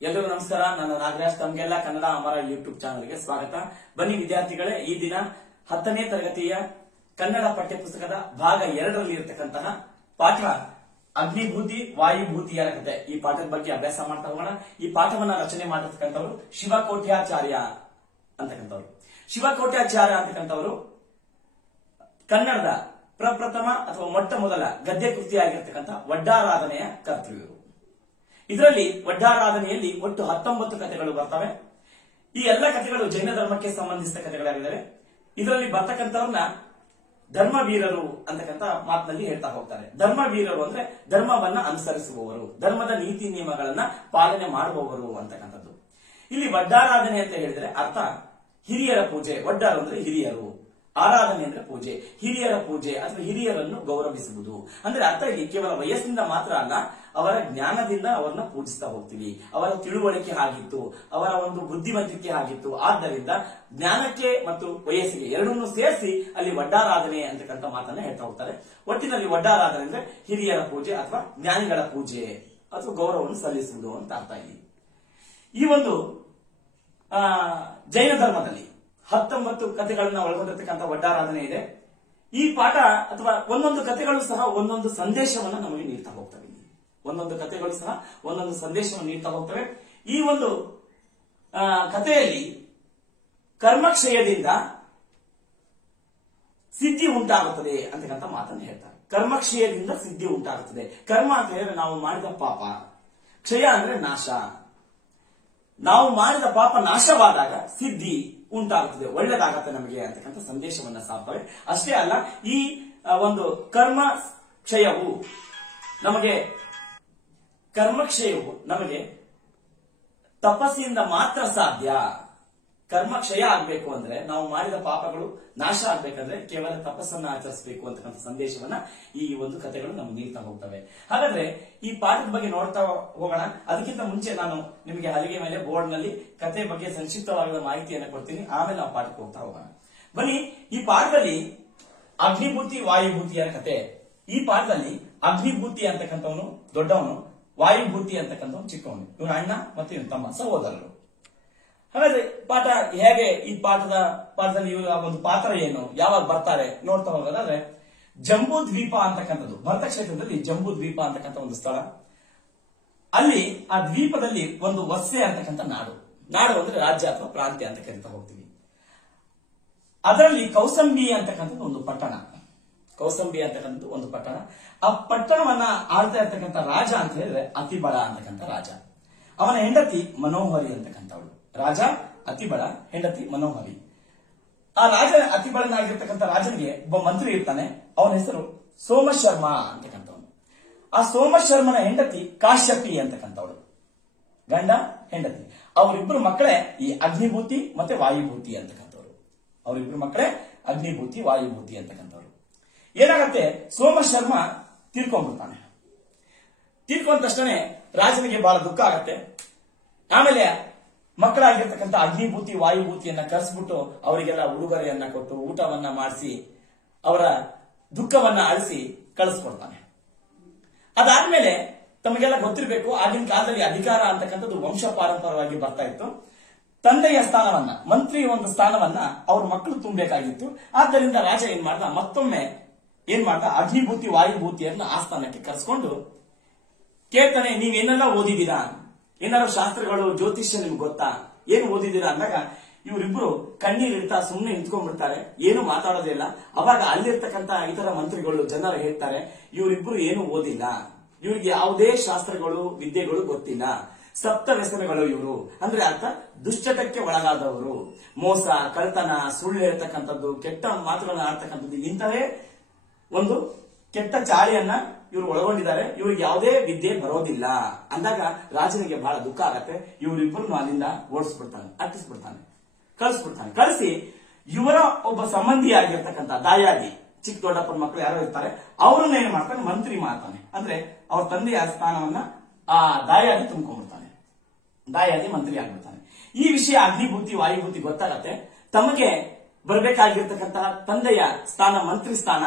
ಎಲ್ಲರಿಗೂ ನಮಸ್ಕಾರ. ನಾನು ನಾಗರಾಜ್. ತಮಗೆಲ್ಲ ಕನ್ನಡ ಅಮರ ಯೂಟ್ಯೂಬ್ ಚಾನಲ್ಗೆ ಸ್ವಾಗತ. ಬನ್ನಿ ವಿದ್ಯಾರ್ಥಿಗಳೇ, ಈ ದಿನ 10ನೇ ತರಗತಿಯ ಕನ್ನಡ ಪಠ್ಯಪುಸ್ತಕದ ಭಾಗ 2ರಲ್ಲಿ ಇರತಕ್ಕಂತಹ ಪಾಠ ಅಗ್ನಿಭೂತಿ ವಾಯುಭೂತಿಯರ ಕಥೆ. ಈ ಪಾಠದ ಬಗ್ಗೆ ಅಭ್ಯಾಸ ಮಾಡ್ತಾ ಹೋಗೋಣ. ಈ ಪಾಠವನ್ನ ರಚನೆ ಮಾಡಿರ್ತಕ್ಕಂಥವ್ರು ಶಿವಕೋಟ್ಯಾಚಾರ್ಯ ಅಂತಕ್ಕಂಥವ್ರು. ಶಿವಕೋಟ್ಯಾಚಾರ್ಯ ಅಂತಕ್ಕಂಥವರು ಕನ್ನಡದ ಪ್ರಪ್ರಥಮ ಅಥವಾ ಮೊಟ್ಟ ಮೊದಲ ಗದ್ಯ ಕೃತಿಯಾಗಿರ್ತಕ್ಕಂಥ ವಡ್ಡಾರಾಧನೆಯ ಕರ್ತೃ. ಇದರಲ್ಲಿ ವಡ್ಡಾರಾಧನೆಯಲ್ಲಿ ಒಟ್ಟು 19 ಕಥೆಗಳು ಬರ್ತವೆ. ಈ ಎಲ್ಲ ಕಥೆಗಳು ಜೈನ ಧರ್ಮಕ್ಕೆ ಸಂಬಂಧಿಸಿದ ಕಥೆಗಳಾಗಿದ್ದಾವೆ. ಇದರಲ್ಲಿ ಬರ್ತಕ್ಕಂಥವ್ರನ್ನ ಧರ್ಮವೀರರು ಅಂತಕ್ಕಂಥ ಮಾತಿನಲ್ಲಿ ಹೇಳ್ತಾ ಹೋಗ್ತಾರೆ. ಧರ್ಮವೀರರು ಅಂದ್ರೆ ಧರ್ಮವನ್ನ ಅನುಸರಿಸುವವರು, ಧರ್ಮದ ನೀತಿ ನಿಯಮಗಳನ್ನ ಪಾಲನೆ ಮಾಡುವವರು ಅಂತಕ್ಕಂಥದ್ದು. ಇಲ್ಲಿ ವಡ್ಡಾರಾಧನೆ ಅಂತ ಹೇಳಿದ್ರೆ ಅರ್ಥ ಹಿರಿಯರ ಪೂಜೆ. ವಡ್ಡಾರು ಅಂದ್ರೆ ಹಿರಿಯರು, ಆರಾಧನೆ ಅಂದ್ರೆ ಪೂಜೆ, ಹಿರಿಯರ ಪೂಜೆ ಅಥವಾ ಹಿರಿಯರನ್ನು ಗೌರವಿಸುವುದು. ಅಂದ್ರೆ ಅರ್ಥ ಇಲ್ಲಿ ಕೇವಲ ವಯಸ್ಸಿನಿಂದ ಮಾತ್ರ ಅಲ್ಲ, ಅವರ ಜ್ಞಾನದಿಂದ ಅವರನ್ನ ಪೂಜಿಸ್ತಾ ಹೋಗ್ತೀವಿ. ಅವರ ತಿಳುವಳಿಕೆ ಆಗಿತ್ತು, ಅವರ ಒಂದು ಬುದ್ಧಿವಂತಿಕೆ ಆಗಿತ್ತು. ಆದ್ದರಿಂದ ಜ್ಞಾನಕ್ಕೆ ಮತ್ತು ವಯಸ್ಸಿಗೆ ಎರಡನ್ನೂ ಸೇರಿಸಿ ಅಲ್ಲಿ ವಡ್ಡಾರಾಧನೆ ಅಂತಕ್ಕಂಥ ಮಾತನ್ನ ಹೇಳ್ತಾ ಹೋಗ್ತಾರೆ. ಒಟ್ಟಿನಲ್ಲಿ ವಡ್ಡಾರಾಧನೆ ಅಂದ್ರೆ ಹಿರಿಯರ ಪೂಜೆ ಅಥವಾ ಜ್ಞಾನಿಗಳ ಪೂಜೆ ಅಥವಾ ಗೌರವವನ್ನು ಸಲ್ಲಿಸುವುದು ಅಂತ ಅರ್ಥ. ಇಲ್ಲಿ ಈ ಒಂದು ಜೈನ ಧರ್ಮದಲ್ಲಿ 19 ಕಥೆಗಳನ್ನ ಒಳಗೊಂಡಿರ್ತಕ್ಕಂಥ ವಡ್ಡಾರಾಧನೆ ಇದೆ. ಈ ಪಾಠ ಅಥವಾ ಒಂದೊಂದು ಕಥೆಗಳು ಸಹ ಒಂದೊಂದು ಸಂದೇಶವನ್ನ ನಮಗೆ ನೀಡ್ತಾ ಹೋಗ್ತವೆ. ಒಂದೊಂದು ಕಥೆಗಳು ಸಹ ಒಂದೊಂದು ಸಂದೇಶವನ್ನು ನೀಡ್ತಾ ಹೋಗ್ತವೆ. ಈ ಒಂದು ಕಥೆಯಲ್ಲಿ ಕರ್ಮಕ್ಷಯದಿಂದ ಸಿದ್ಧಿ ಉಂಟಾಗುತ್ತದೆ ಅಂತಕ್ಕಂಥ ಮಾತನ್ನು ಹೇಳ್ತಾರೆ. ಕರ್ಮಕ್ಷಯದಿಂದ ಸಿದ್ಧಿ ಉಂಟಾಗುತ್ತದೆ. ಕರ್ಮ ಅಂತ ಹೇಳಿದ್ರೆ ನಾವು ಮಾಡಿದ ಪಾಪ, ಕ್ಷಯ ಅಂದ್ರೆ ನಾಶ. ನಾವು ಮಾಡಿದ ಪಾಪ ನಾಶವಾದಾಗ ಸಿದ್ಧಿ ಉಂಟಾಗುತ್ತದೆ, ಒಳ್ಳೆದಾಗತ್ತೆ ನಮಗೆ ಅಂತಕ್ಕಂಥ ಸಂದೇಶವನ್ನ ಸಾರ್ತವೆ. ಅಷ್ಟೇ ಅಲ್ಲ, ಈ ಒಂದು ಕರ್ಮಕ್ಷಯವು ನಮಗೆ ತಪಸ್ಸಿನಿಂದ ಮಾತ್ರ ಸಾಧ್ಯ. ಕರ್ಮಕ್ಷಯ ಆಗ್ಬೇಕು ಅಂದ್ರೆ, ನಾವು ಮಾಡಿದ ಪಾಪಗಳು ನಾಶ ಆಗ್ಬೇಕಂದ್ರೆ ಕೇವಲ ತಪಸ್ಸನ್ನ ಆಚರಿಸಬೇಕು ಅಂತಕ್ಕಂಥ ಸಂದೇಶವನ್ನ ಈ ಒಂದು ಕಥೆಗಳು ನಮ್ಗೆ ನೀಡ್ತಾ ಹೋಗ್ತವೆ. ಹಾಗಾದ್ರೆ ಈ ಪಾಠದ ಬಗ್ಗೆ ನೋಡ್ತಾ ಹೋಗೋಣ. ಅದಕ್ಕಿಂತ ಮುಂಚೆ ನಾನು ನಿಮಗೆ ಹಲಿಗೆ ಮೇಲೆ ಬೋರ್ಡ್ ನಲ್ಲಿ ಕಥೆ ಬಗ್ಗೆ ಸಂಕ್ಷಿಪ್ತವಾದ ಮಾಹಿತಿಯನ್ನು ಕೊಡ್ತೀನಿ. ಆಮೇಲೆ ನಾವು ಪಾಠಕ್ಕೆ ಹೋಗ್ತಾ ಹೋಗೋಣ. ಬನ್ನಿ, ಈ ಪಾಠದಲ್ಲಿ ಅಗ್ನಿಭೂತಿ ವಾಯುಭೂತಿಯರ ಕಥೆ. ಈ ಪಾಠದಲ್ಲಿ ಅಗ್ನಿಭೂತಿ ಅಂತಕ್ಕಂಥವನು ದೊಡ್ಡವನು, ವಾಯುಭೂತಿ ಅಂತಕ್ಕಂಥವನು ಚಿಕ್ಕವನು. ಇವನ ಅಣ್ಣ ಮತ್ತು ಇವನ ತಮ್ಮ ಸಹೋದರರು. ಹಾಗಾದ್ರೆ ಪಾಠ ಹೇಗೆ, ಈ ಪಾಠದಲ್ಲಿ ಇವರ ಒಂದು ಪಾತ್ರ ಏನು, ಯಾವಾಗ ಬರ್ತಾರೆ ನೋಡ್ತಾ ಹೋಗೋದಾದ್ರೆ, ಜಂಬೂ ದ್ವೀಪ ಅಂತಕ್ಕಂಥದ್ದು ಭರತ ಕ್ಷೇತ್ರದಲ್ಲಿ ಜಂಬೂ ದ್ವೀಪ ಅಂತಕ್ಕಂಥ ಒಂದು ಸ್ಥಳ. ಅಲ್ಲಿ ಆ ದ್ವೀಪದಲ್ಲಿ ಒಂದು ವಸ್ಸೆ ಅಂತಕ್ಕಂಥ ನಾಡು ಅಂದ್ರೆ ರಾಜ್ಯ ಅಥವಾ ಪ್ರಾಂತ್ಯ ಅಂತ ಕರಿತಾ ಹೋಗ್ತೀವಿ. ಅದರಲ್ಲಿ ಕೌಸಂಬಿ ಅಂತಕ್ಕಂಥದ್ದು ಒಂದು ಪಟ್ಟಣ. ಆ ಪಟ್ಟಣವನ್ನ ಆಳ್ತಾ ಇರ್ತಕ್ಕಂಥ ರಾಜ ಅಂತ ಹೇಳಿದ್ರೆ ಅತಿಬಳ ಅಂತಕ್ಕಂಥ ರಾಜ. ಅವನ ಹೆಂಡತಿ ಮನೋಹರಿ ಅಂತಕ್ಕಂಥವಳು. ರಾಜ ಅತಿಬಳ, ಹೆಂಡತಿ ಮನೋಹರಿ. ಆ ರಾಜ ಅತಿಬಳನಾಗಿರ್ತಕ್ಕಂಥ ರಾಜನಿಗೆ ಒಬ್ಬ ಮಂತ್ರಿ ಇರ್ತಾನೆ. ಅವನ ಹೆಸರು ಸೋಮಶರ್ಮ ಅಂತಕ್ಕಂಥವನು. ಆ ಸೋಮಶರ್ಮನ ಹೆಂಡತಿ ಕಾಶ್ಯಪಿ ಅಂತಕ್ಕಂಥವಳು. ಗಂಡ ಹೆಂಡತಿ ಅವರಿಬ್ಬರು ಮಕ್ಕಳೇ ಈ ಅಗ್ನಿಭೂತಿ ಮತ್ತೆ ವಾಯುಭೂತಿ ಅಂತಕ್ಕಂಥವ್ರು. ಏನಾಗತ್ತೆ, ಸೋಮಶರ್ಮ ತೀರ್ಕೊಂಡ್ಬಿಡ್ತಾನೆ. ತೀರ್ಕೊಂಡ ತಕ್ಷಣ ರಾಜನಿಗೆ ಬಹಳ ದುಃಖ ಆಗತ್ತೆ. ಆಮೇಲೆ ಮಕ್ಕಳಾಗಿರ್ತಕ್ಕಂಥ ಅಗ್ನಿಭೂತಿ ವಾಯುಭೂತಿಯನ್ನ ಕರೆಸ್ಬಿಟ್ಟು ಅವರಿಗೆಲ್ಲ ಉಡುಗೊರೆಯನ್ನ ಕೊಟ್ಟು ಊಟವನ್ನ ಮಾಡಿಸಿ ಅವರ ದುಃಖವನ್ನ ಅಳಿಸಿ ಕಳಿಸ್ಕೊಡ್ತಾನೆ. ಅದಾದ್ಮೇಲೆ ತಮಗೆಲ್ಲ ಗೊತ್ತಿರಬೇಕು, ಆಗಿನ ಕಾಲದಲ್ಲಿ ಅಧಿಕಾರ ಅಂತಕ್ಕಂಥದ್ದು ವಂಶ ಪಾರಂಪರವಾಗಿ ಬರ್ತಾ ಇತ್ತು. ತಂದೆಯ ಸ್ಥಾನವನ್ನ, ಮಂತ್ರಿ ಒಂದು ಸ್ಥಾನವನ್ನ ಅವ್ರ ಮಕ್ಕಳು ತುಂಬಬೇಕಾಗಿತ್ತು. ಆದ್ದರಿಂದ ರಾಜ ಮತ್ತೊಮ್ಮೆ ಏನ್ ಮಾಡ್ದ, ಅಗ್ನಿಭೂತಿ ವಾಯುಭೂತಿಯನ್ನ ಆ ಸ್ಥಾನಕ್ಕೆ ಕರೆಸ್ಕೊಂಡು ಕೇಳ್ತಾನೆ, ನೀವೇನೆಲ್ಲ ಓದಿದ್ದೀರಾ, ಏನಾದ್ರು ಶಾಸ್ತ್ರಗಳು ಜ್ಯೋತಿಷ್ಯ ನಿಮ್ಗೆ ಗೊತ್ತಾ, ಏನು ಓದಿದ್ದೀರಾ ಅಂದಾಗ ಇವರಿಬ್ರು ಕಣ್ಣೀರಿಡ್ತಾ ಸುಮ್ಮನೆ ನಿಂತ್ಕೊಂಡ್ಬಿಡ್ತಾರೆ, ಏನು ಮಾತಾಡೋದೇ ಇಲ್ಲ. ಅವಾಗ ಅಲ್ಲಿರ್ತಕ್ಕಂಥ ಇತರ ಮಂತ್ರಿಗಳು ಜನರು ಹೇಳ್ತಾರೆ, ಇವರಿಬ್ರು ಏನು ಓದಿಲ್ಲ, ಇವ್ರಿಗೆ ಯಾವುದೇ ಶಾಸ್ತ್ರಗಳು ವಿದ್ಯೆಗಳು ಗೊತ್ತಿಲ್ಲ, ಸಪ್ತ ವ್ಯಸನಗಳು ಇವರು. ಅಂದ್ರೆ ಅರ್ಥ ದುಶ್ಚಟಕ್ಕೆ ಒಳಗಾದವರು, ಮೋಸ, ಕಳ್ತನ, ಸುಳ್ಳು ಹೇಳ್ತಕ್ಕಂಥದ್ದು, ಕೆಟ್ಟ ಮಾತುಗಳನ್ನ ಆಡ್ತಕ್ಕಂಥದ್ದು, ಇಂಥವೇ ಒಂದು ಕೆಟ್ಟ ಚಾಳಿಯನ್ನ ಇವರು ಒಳಗೊಂಡಿದ್ದಾರೆ. ಇವ್ರಿಗೆ ಯಾವುದೇ ವಿದ್ಯೆ ಬರೋದಿಲ್ಲ ಅಂದಾಗ ರಾಜನಿಗೆ ಬಹಳ ದುಃಖ ಆಗತ್ತೆ. ಇವರಿಬ್ಬರನ್ನು ಅಲ್ಲಿಂದ ಅಟ್ಟಿಸ್ಬಿಡ್ತಾನೆ, ಕಳಿಸಿ ಇವರ ಒಬ್ಬ ಸಂಬಂಧಿಯಾಗಿರ್ತಕ್ಕಂಥ ದಾಯಾದಿ, ಚಿಕ್ಕ ದೊಡ್ಡಪ್ಪನ ಮಕ್ಕಳು ಯಾರೋ ಇರ್ತಾರೆ, ಅವರನ್ನ ಏನ್ ಮಾಡ್ತಾನೆ, ಮಂತ್ರಿ ಮಾಡ್ತಾನೆ. ಅಂದ್ರೆ ಅವ್ರ ತಂದೆಯ ಸ್ಥಾನವನ್ನ ಆ ದಾಯಾದಿ ತುಂಬಿಕೊಂಡ್ಬಿಡ್ತಾನೆ, ದಾಯಾದಿ ಮಂತ್ರಿ ಆಗ್ಬಿಡ್ತಾನೆ. ಈ ವಿಷಯ ಅಗ್ನಿಭೂತಿ ವಾಯುಭೂತಿ ಗೊತ್ತಾಗತ್ತೆ. ತಮಗೆ ಬರಬೇಕಾಗಿರ್ತಕ್ಕಂತಹ ತಂದೆಯ ಸ್ಥಾನ, ಮಂತ್ರಿ ಸ್ಥಾನ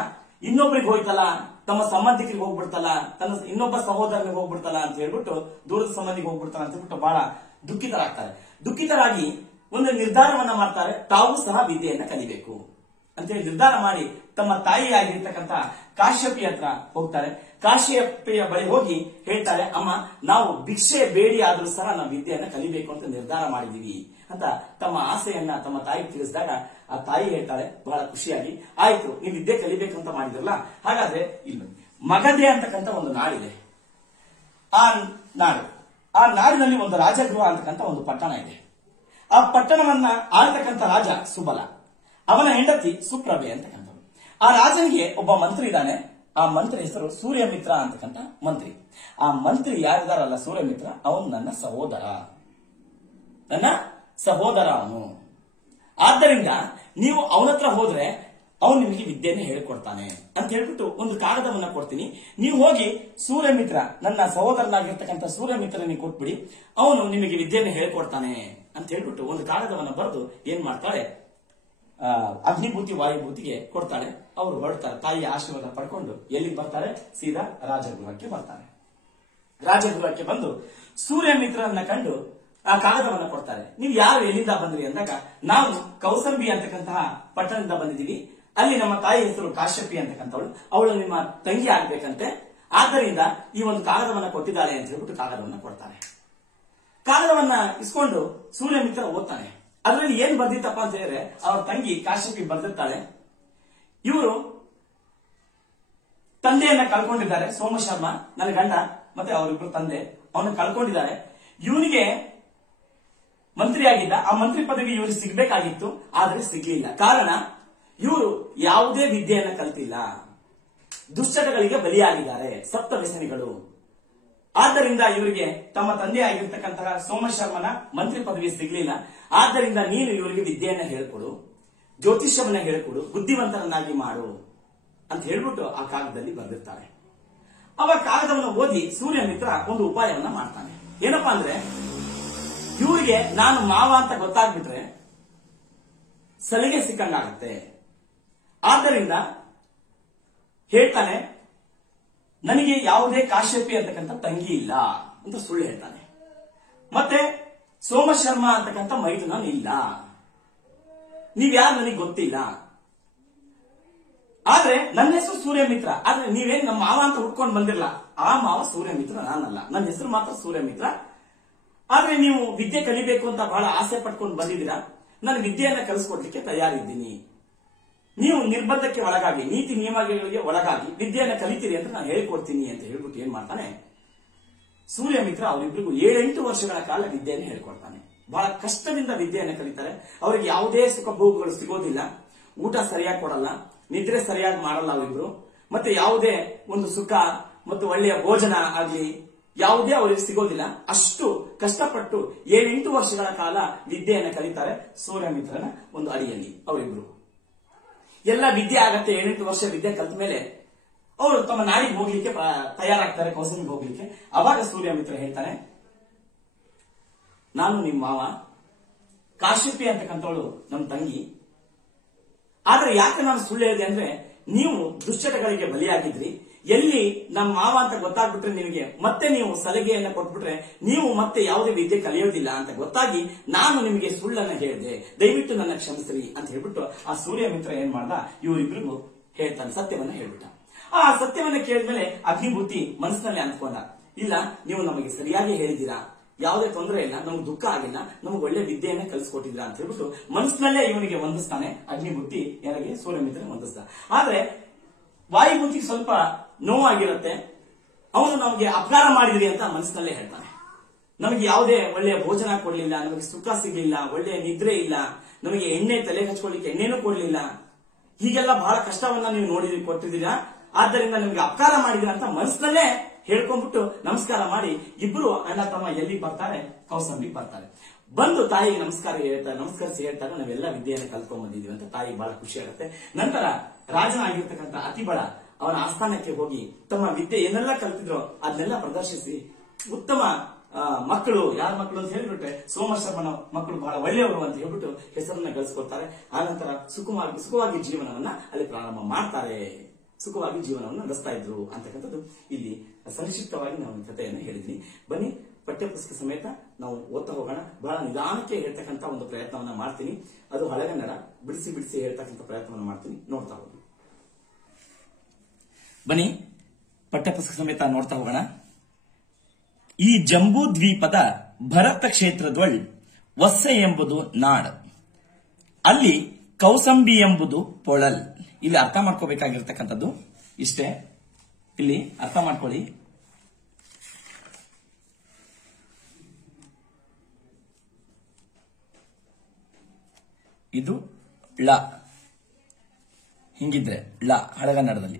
ಇನ್ನೊಬ್ರಿಗೆ ಹೋಯ್ತಲ್ಲ ತಮ್ಮ ಸಂಬಂಧಿಕರಿಗೆ ಹೋಗ್ಬಿಡ್ತಲ್ಲ, ತನ್ನ ಇನ್ನೊಬ್ಬ ಸಹೋದರನಿಗೆ ಹೋಗ್ಬಿಡ್ತಲ್ಲ ಅಂತ ಹೇಳ್ಬಿಟ್ಟು, ದೂರದ ಸಂಬಂಧಿಗೆ ಹೋಗ್ಬಿಡ್ತಾರ ಅಂತ ಹೇಳ್ಬಿಟ್ಟು ಬಹಳ ದುಃಖಿತರಾಗ್ತಾರೆ. ದುಃಖಿತರಾಗಿ ಒಂದು ನಿರ್ಧಾರವನ್ನ ಮಾಡ್ತಾರೆ, ತಾವು ಸಹ ವಿದ್ಯೆಯನ್ನ ಕಲಿಬೇಕು ಅಂತ ಹೇಳಿ ನಿರ್ಧಾರ ಮಾಡಿ ತಮ್ಮ ತಾಯಿಯಾಗಿರ್ತಕ್ಕಂಥ ಕಾಶ್ಯಪಿ ಹತ್ರ ಹೋಗ್ತಾರೆ. ಕಾಶ್ಯಪಿಯ ಬಳಿ ಹೋಗಿ ಹೇಳ್ತಾರೆ, ಅಮ್ಮ ನಾವು ಭಿಕ್ಷೆ ಬೇಡಿ ಆದ್ರೂ ಸಹ ನಾವು ವಿದ್ಯೆಯನ್ನ ಕಲಿಬೇಕು ಅಂತ ನಿರ್ಧಾರ ಮಾಡಿದೀವಿ ಅಂತ ತಮ್ಮ ಆಸೆಯನ್ನ ತಮ್ಮ ತಾಯಿಗೆ ತಿಳಿಸಿದಾಗ ಆ ತಾಯಿ ಹೇಳ್ತಾಳೆ ಬಹಳ ಖುಷಿಯಾಗಿ, ಆಯ್ತು ನೀವು ವಿದ್ಯೆ ಕಲಿಬೇಕು ಅಂತ ಮಾಡಿದ್ರಲ್ಲ, ಹಾಗಾದ್ರೆ ಇಲ್ಲಿ ಮಗಧೆ ಅಂತಕ್ಕಂಥ ಒಂದು ನಾಡಿದೆ. ಆ ನಾಡಿನಲ್ಲಿ ಒಂದು ರಾಜಗೃಹ ಅಂತಕ್ಕಂಥ ಒಂದು ಪಟ್ಟಣ ಇದೆ. ಆ ಪಟ್ಟಣವನ್ನ ಆಳ್ತಕ್ಕಂಥ ರಾಜ ಸುಬಲ, ಅವನ ಹೆಂಡತಿ ಸುಪ್ರಭೆ ಅಂತಕ್ಕಂಥವ್ರು. ಆ ರಾಜನಿಗೆ ಒಬ್ಬ ಮಂತ್ರಿ ಇದ್ದಾನೆ. ಆ ಮಂತ್ರಿ ಹೆಸರು ಸೂರ್ಯಮಿತ್ರ ಅಂತಕ್ಕಂಥ ಮಂತ್ರಿ. ಆ ಮಂತ್ರಿ ಯಾರಿದಾರಲ್ಲ ಸೂರ್ಯಮಿತ್ರ, ಅವನು ನನ್ನ ಸಹೋದರ ಅವನು. ಆದ್ದರಿಂದ ನೀವು ಅವನತ್ರ ಹೋದ್ರೆ ಅವನು ನಿಮಗೆ ವಿದ್ಯೆಯನ್ನು ಹೇಳ್ಕೊಡ್ತಾನೆ ಅಂತ ಹೇಳ್ಬಿಟ್ಟು ಒಂದು ಕಾಗದವನ್ನ ಕೊಡ್ತೀನಿ. ನೀವು ಹೋಗಿ ಸೂರ್ಯಮಿತ್ರ, ನನ್ನ ಸಹೋದರನಾಗಿರ್ತಕ್ಕಂಥ ಸೂರ್ಯಮಿತ್ರನಿಗೆ ಕೊಟ್ಬಿಡಿ, ಅವನು ನಿಮಗೆ ವಿದ್ಯೆಯನ್ನು ಹೇಳ್ಕೊಡ್ತಾನೆ ಅಂತ ಹೇಳ್ಬಿಟ್ಟು ಒಂದು ಕಾಗದವನ್ನ ಬರೆದು ಏನ್ ಮಾಡ್ತಾಳೆ, ಅಗ್ನಿಭೂತಿ ವಾಯುಭೂತಿಗೆ ಕೊಡ್ತಾಳೆ. ಅವರು ಹೊರಡ್ತಾರೆ. ತಾಯಿಯ ಆಶೀರ್ವಾದ ಪಡ್ಕೊಂಡು ಎಲ್ಲಿಗೆ ಬರ್ತಾರೆ, ಸೀದಾ ರಾಜಗೃಹಕ್ಕೆ ಬರ್ತಾರೆ. ರಾಜಗೃಹಕ್ಕೆ ಬಂದು ಸೂರ್ಯಮಿತ್ರನನ್ನ ಕಂಡು ಆ ಕಾಗದವನ್ನ ಕೊಡ್ತಾರೆ. ನೀವು ಯಾರು ಎಲ್ಲಿಂದ ಬಂದ್ರಿ ಅಂದಾಗ, ನಾವು ಕೌಸಂಬಿ ಅಂತಕ್ಕಂತಹ ಪಟ್ಟಣದಿಂದ ಬಂದಿದ್ದೀವಿ, ಅಲ್ಲಿ ನಮ್ಮ ತಾಯಿ ಹೆಸರು ಕಾಶ್ಯಪಿ ಅಂತಕ್ಕಂಥವಳು, ಅವಳು ನಿಮ್ಮ ತಂಗಿ ಆಗ್ಬೇಕಂತೆ, ಆದ್ದರಿಂದ ಈ ಒಂದು ಕಾಗದವನ್ನ ಕೊಟ್ಟಿದ್ದಾಳೆ ಅಂತ ಹೇಳ್ಬಿಟ್ಟು ಕಾಗದವನ್ನ ಕೊಡ್ತಾರೆ. ಕಾಗದವನ್ನ ಇಸ್ಕೊಂಡು ಸೂರ್ಯಮಿತ್ರ ಓದ್ತಾನೆ. ಅದರಲ್ಲಿ ಏನ್ ಬರ್ದಿತ್ತಪ್ಪ ಅಂತ ಹೇಳಿದ್ರೆ, ಅವರ ತಂಗಿ ಕಾಶ್ಯಪಿ ಬರ್ದಿರ್ತಾಳೆ, ಇವರು ತಂದೆಯನ್ನ ಕಳ್ಕೊಂಡಿದ್ದಾರೆ, ಸೋಮಶರ್ಮ ನನ್ನ ಗಂಡ ಮತ್ತೆ ಅವರಿಬ್ರು ತಂದೆ, ಅವನ್ನ ಕಳ್ಕೊಂಡಿದ್ದಾರೆ. ಇವನಿಗೆ ಮಂತ್ರಿ ಆಗಿದ್ದ, ಆ ಮಂತ್ರಿ ಪದವಿ ಇವರು ಸಿಗ್ಬೇಕಾಗಿತ್ತು, ಆದ್ರೆ ಸಿಗ್ಲಿಲ್ಲ. ಕಾರಣ ಇವರು ಯಾವುದೇ ವಿದ್ಯೆಯನ್ನ ಕಲಿತಿಲ್ಲ, ದುಶ್ಚಟಗಳಿಗೆ ಬಲಿಯಾಗಿದ್ದಾರೆ, ಸಪ್ತ ವ್ಯಸನಿಗಳು. ಆದ್ದರಿಂದ ಇವರಿಗೆ ತಮ್ಮ ತಂದೆ ಆಗಿರ್ತಕ್ಕಂತಹ ಸೋಮಶರ್ಮನ ಮಂತ್ರಿ ಪದವಿ ಸಿಗ್ಲಿಲ್ಲ. ಆದ್ದರಿಂದ ನೀನು ಇವರಿಗೆ ವಿದ್ಯೆಯನ್ನ ಹೇಳ್ಕೊಡು, ಜ್ಯೋತಿಷ್ಯವನ್ನ ಹೇಳ್ಕೊಡು, ಬುದ್ಧಿವಂತರನ್ನಾಗಿ ಮಾಡು ಅಂತ ಹೇಳ್ಬಿಟ್ಟು ಆ ಕಾಗದದಲ್ಲಿ ಬರೆದಿರ್ತಾರೆ. ಅವ ಕಾಗದವನ್ನು ಓದಿ ಸೂರ್ಯಮಿತ್ರ ಒಂದು ಉಪಾಯವನ್ನ ಮಾಡ್ತಾನೆ. ಏನಪ್ಪಾ ಅಂದ್ರೆ, ಇವರಿಗೆ ನಾನು ಮಾವ ಅಂತ ಗೊತ್ತಾಗ್ಬಿಟ್ರೆ ಸಲಿಗೆ ಸಿಕ್ಕಂಗಾಗತ್ತೆ. ಆದ್ದರಿಂದ ಹೇಳ್ತಾನೆ, ನನಗೆ ಯಾವುದೇ ಕಾಶ್ಯಪಿ ಅಂತಕ್ಕಂಥ ತಂಗಿ ಇಲ್ಲ ಅಂತ ಸುಳ್ಳು ಹೇಳ್ತಾನೆ. ಮತ್ತೆ ಸೋಮಶರ್ಮ ಅಂತಕ್ಕಂಥ ಮೈದುನ ಇಲ್ಲ, ನೀವ್ಯಾರು ನನಗೆ ಗೊತ್ತಿಲ್ಲ, ಆದ್ರೆ ನನ್ನ ಹೆಸರು ಸೂರ್ಯಮಿತ್ರ. ಆದ್ರೆ ನೀವೇನ್ ನಮ್ಮ ಮಾವ ಅಂತ ಹುಡ್ಕೊಂಡು ಬಂದಿರಲ್ಲ, ಆ ಮಾವ ಸೂರ್ಯಮಿತ್ರ ನಾನಲ್ಲ, ನನ್ನ ಹೆಸರು ಮಾತ್ರ ಸೂರ್ಯಮಿತ್ರ. ಆದ್ರೆ ನೀವು ವಿದ್ಯೆ ಕಲಿಬೇಕು ಅಂತ ಬಹಳ ಆಸೆ ಪಟ್ಕೊಂಡು ಬಂದಿದ್ದೀರಾ, ನಾನು ವಿದ್ಯೆಯನ್ನ ಕಲಿಸ್ಕೊಡ್ಲಿಕ್ಕೆ ತಯಾರಿದ್ದೀನಿ. ನೀವು ನಿರ್ಬಂಧಕ್ಕೆ ಒಳಗಾಗಿ, ನೀತಿ ನಿಯಮಗಳಿಗೆ ಒಳಗಾಗಿ ವಿದ್ಯೆಯನ್ನ ಕಲಿತೀರಿ ಅಂತ ನಾನು ಹೇಳಿಕೊಡ್ತೀನಿ ಅಂತ ಹೇಳ್ಬಿಟ್ಟು ಏನ್ ಮಾಡ್ತಾನೆ, ಸೂರ್ಯಮಿತ್ರ ಅವರಿಬ್ಬರಿಗೂ 7-8 ವರ್ಷಗಳ ಕಾಲ ವಿದ್ಯೆಯನ್ನು ಹೇಳ್ಕೊಡ್ತಾನೆ. ಬಹಳ ಕಷ್ಟದಿಂದ ವಿದ್ಯೆಯನ್ನು ಕಲಿತಾರೆ. ಅವರಿಗೆ ಯಾವುದೇ ಸುಖ ಭೋಗಗಳು ಸಿಗೋದಿಲ್ಲ, ಊಟ ಸರಿಯಾಗಿ ಕೊಡಲ್ಲ, ನಿದ್ರೆ ಸರಿಯಾಗಿ ಮಾಡಲ್ಲ ಅವರಿಬ್ರು, ಮತ್ತೆ ಯಾವುದೇ ಒಂದು ಸುಖ ಮತ್ತು ಒಳ್ಳೆಯ ಭೋಜನ ಆಗ್ಲಿ ಯಾವುದೇ ಅವರಿಗೆ ಸಿಗೋದಿಲ್ಲ. ಅಷ್ಟು ಕಷ್ಟಪಟ್ಟು 7-8 ವರ್ಷಗಳ ಕಾಲ ವಿದ್ಯೆಯನ್ನು ಕಲಿತಾರೆ ಸೂರ್ಯಮಿತ್ರನ ಒಂದು ಅಡಿಯಲ್ಲಿ. ಅವರಿಬ್ರು ಎಲ್ಲ ವಿದ್ಯೆ ಆಗತ್ತೆ. 7-8 ವರ್ಷ ವಿದ್ಯೆ ಕಲಿತ ಮೇಲೆ ಅವರು ತಮ್ಮ ನಾಡಿಗೆ ಹೋಗ್ಲಿಕ್ಕೆ ತಯಾರಾಗ್ತಾರೆ, ಕೌಸಲ್ಗೆ ಹೋಗ್ಲಿಕ್ಕೆ. ಅವಾಗ ಸೂರ್ಯಮಿತ್ರ ಹೇಳ್ತಾನೆ, ನಾನು ನಿಮ್ಮ ಮಾವ, ಕಾಶ್ಯಪಿ ಅಂತಕ್ಕಂಥವಳು ನಮ್ಮ ತಂಗಿ. ಆದ್ರೆ ಯಾಕೆ ನಾನು ಸುಳ್ಳು ಹೇಳಿದೆ ಅಂದ್ರೆ, ನೀವು ದುಶ್ಚಟಗಳಿಗೆ ಬಲಿಯಾಗಿದ್ರಿ, ಎಲ್ಲಿ ನಮ್ಮ ಮಾವ ಅಂತ ಗೊತ್ತಾಗ್ಬಿಟ್ರೆ ನಿಮಗೆ ಮತ್ತೆ ನೀವು ಸಲಹೆಯನ್ನ ಕೊಟ್ಬಿಟ್ರೆ ನೀವು ಮತ್ತೆ ಯಾವುದೇ ವಿದ್ಯೆ ಕಲಿಯೋದಿಲ್ಲ ಅಂತ ಗೊತ್ತಾಗಿ ನಾನು ನಿಮಗೆ ಸುಳ್ಳನ್ನ ಹೇಳಿದೆ, ದಯವಿಟ್ಟು ನನ್ನ ಕ್ಷಮಿಸ್ರಿ ಅಂತ ಹೇಳ್ಬಿಟ್ಟು ಆ ಸೂರ್ಯಮಿತ್ರ ಏನ್ ಮಾಡ್ದ, ಇವರಿಬ್ರಿಗೂ ಹೇಳ್ತಾನೆ, ಸತ್ಯವನ್ನ ಹೇಳ್ಬಿಟ್ಟ. ಆ ಸತ್ಯವನ್ನ ಕೇಳಿದ್ಮೇಲೆ ಅಗ್ನಿಭೂತಿ ಮನಸ್ಸಿನಲ್ಲಿ ಅಂದ್ಕೊಂಡ, ಇಲ್ಲ ನೀವು ನಮಗೆ ಸರಿಯಾಗಿ ಹೇಳಿದ್ದೀರಾ, ಯಾವುದೇ ತೊಂದರೆ ಇಲ್ಲ, ನಮ್ಗೆ ದುಃಖ ಆಗಿಲ್ಲ, ನಮ್ಗೆ ಒಳ್ಳೆ ವಿದ್ಯೆಯನ್ನ ಕಲಿಸ್ಕೊಟ್ಟಿದ್ರ ಅಂತ ಹೇಳ್ಬಿಟ್ಟು ಮನಸ್ಸಿನಲ್ಲೇ ಇವನಿಗೆ ವಂದಿಸ್ತಾನೆ. ಅಗ್ನಿಭೂತಿ ಯಾರಿಗೆ, ಸೂರ್ಯಮಿತ್ರ ವಂದಿಸ್ತ. ಆದ್ರೆ ವಾಯುಭೂತಿಗೆ ಸ್ವಲ್ಪ ನೋವಾಗಿರುತ್ತೆ, ಅವನು ನಮಗೆ ಅಪಕಾರ ಮಾಡಿದ್ರಿ ಅಂತ ಮನಸ್ಸಿನಲ್ಲೇ ಹೇಳ್ತಾನೆ. ನಮಗೆ ಯಾವುದೇ ಒಳ್ಳೆಯ ಭೋಜನ ಕೊಡ್ಲಿಲ್ಲ, ನಮಗೆ ಸುಖ ಸಿಗ್ಲಿಲ್ಲ, ಒಳ್ಳೆಯ ನಿದ್ರೆ ಇಲ್ಲ, ನಮಗೆ ಎಣ್ಣೆ ತಲೆ ಹಚ್ಕೊಳ್ಳಿಕ್ಕೆ ಎಣ್ಣೆನೂ ಕೊಡ್ಲಿಲ್ಲ, ಹೀಗೆಲ್ಲ ಬಹಳ ಕಷ್ಟವನ್ನ ನೀವು ಕೊಟ್ಟಿದ್ದೀರಾ, ಆದ್ದರಿಂದ ನಿಮಗೆ ಅಪಕಾರ ಮಾಡಿದಿರ ಅಂತ ಮನಸ್ಸಿನಲ್ಲೇ ಹೇಳ್ಕೊಂಡ್ಬಿಟ್ಟು ನಮಸ್ಕಾರ ಮಾಡಿ ಇಬ್ರು ಅಣ್ಣ ತಮ್ಮ ಎಲ್ಲಿ ಬರ್ತಾರೆ, ಕೌಸಂಬಿಗೆ ಬರ್ತಾರೆ. ಬಂದು ತಾಯಿಗೆ ನಮಸ್ಕರಿಸಿ ಹೇಳ್ತಾರೆ, ನಾವೆಲ್ಲ ವಿದ್ಯೆಯನ್ನು ಕಲ್ತ್ಕೊಂಡ್ ಬಂದಿದ್ವಿ ಅಂತ ತಾಯಿಗೆ ಬಹಳ ಖುಷಿ ಆಗುತ್ತೆ. ನಂತರ ರಾಜನಾಗಿರ್ತಕ್ಕಂಥ ಅತಿಬಳ ಅವನ ಆಸ್ಥಾನಕ್ಕೆ ಹೋಗಿ ತಮ್ಮ ವಿದ್ಯೆ ಏನೆಲ್ಲ ಕಲ್ತಿದ್ರೋ ಅದನ್ನೆಲ್ಲ ಪ್ರದರ್ಶಿಸಿ ಉತ್ತಮ ಮಕ್ಕಳು, ಯಾರ ಮಕ್ಕಳು ಅಂತ ಹೇಳ್ಬಿಟ್ರೆ ಸೋಮಶರ್ಮನ ಮಕ್ಕಳು ಬಹಳ ಒಳ್ಳೆಯವರು ಅಂತ ಹೇಳ್ಬಿಟ್ಟು ಹೆಸರನ್ನ ಗಳಿಸ್ಕೊಳ್ತಾರೆ. ಆನಂತರ ಸುಖವಾಗಿ ಜೀವನವನ್ನ ಅಲ್ಲಿ ಪ್ರಾರಂಭ ಮಾಡ್ತಾರೆ ಸುಖವಾಗಿ ಜೀವನವನ್ನು ನಡೆಸ್ತಾ ಇದ್ರು ಅಂತಕ್ಕಂಥದ್ದು ಇಲ್ಲಿ ಸಂಕ್ಷಿಪ್ತವಾಗಿ ನಾನು ಕಥೆಯನ್ನು ಹೇಳಿದ್ದೀನಿ. ಬನ್ನಿ ಪಠ್ಯಪುಸ್ತಕ ಸಮೇತ ನಾವು ಓದ್ತಾ ಹೋಗೋಣ. ಬಹಳ ನಿಧಾನಕ್ಕೆ ಹೇಳ್ತಕ್ಕಂಥ ಒಂದು ಪ್ರಯತ್ನವನ್ನ ಮಾಡ್ತೀನಿ. ಅದು ಹಳೆಗನ್ನಡ, ಬಿಡಿಸಿ ಬಿಡಿಸಿ ಹೇಳ್ತಕ್ಕಂಥ ಪ್ರಯತ್ನವನ್ನು ಮಾಡ್ತೀನಿ. ನೋಡ್ತಾ ಹೋಗಿ. ಬನ್ನಿ ಪಠ್ಯಪುಸ್ತಕ ಸಮೇತ ನೋಡ್ತಾ ಹೋಗೋಣ. ಈ ಜಂಬೂ ದ್ವೀಪದ ಭರತ ಕ್ಷೇತ್ರದೊಳ್ ಒಸ್ಸೆ ಎಂಬುದು ನಾಡ್, ಅಲ್ಲಿ ಕೌಸಂಬಿ ಎಂಬುದು ಪೊಳಲ್. ಇಲ್ಲಿ ಅರ್ಥ ಮಾಡ್ಕೋಬೇಕಾಗಿರ್ತಕ್ಕಂಥದ್ದು ಇಷ್ಟೇ. ಇಲ್ಲಿ ಅರ್ಥ ಮಾಡ್ಕೊಳ್ಳಿ. ಇದು ಳ ಹಿಂಗಿದ್ರೆ ಳ ಹಳೆಗನ್ನಡದಲ್ಲಿ,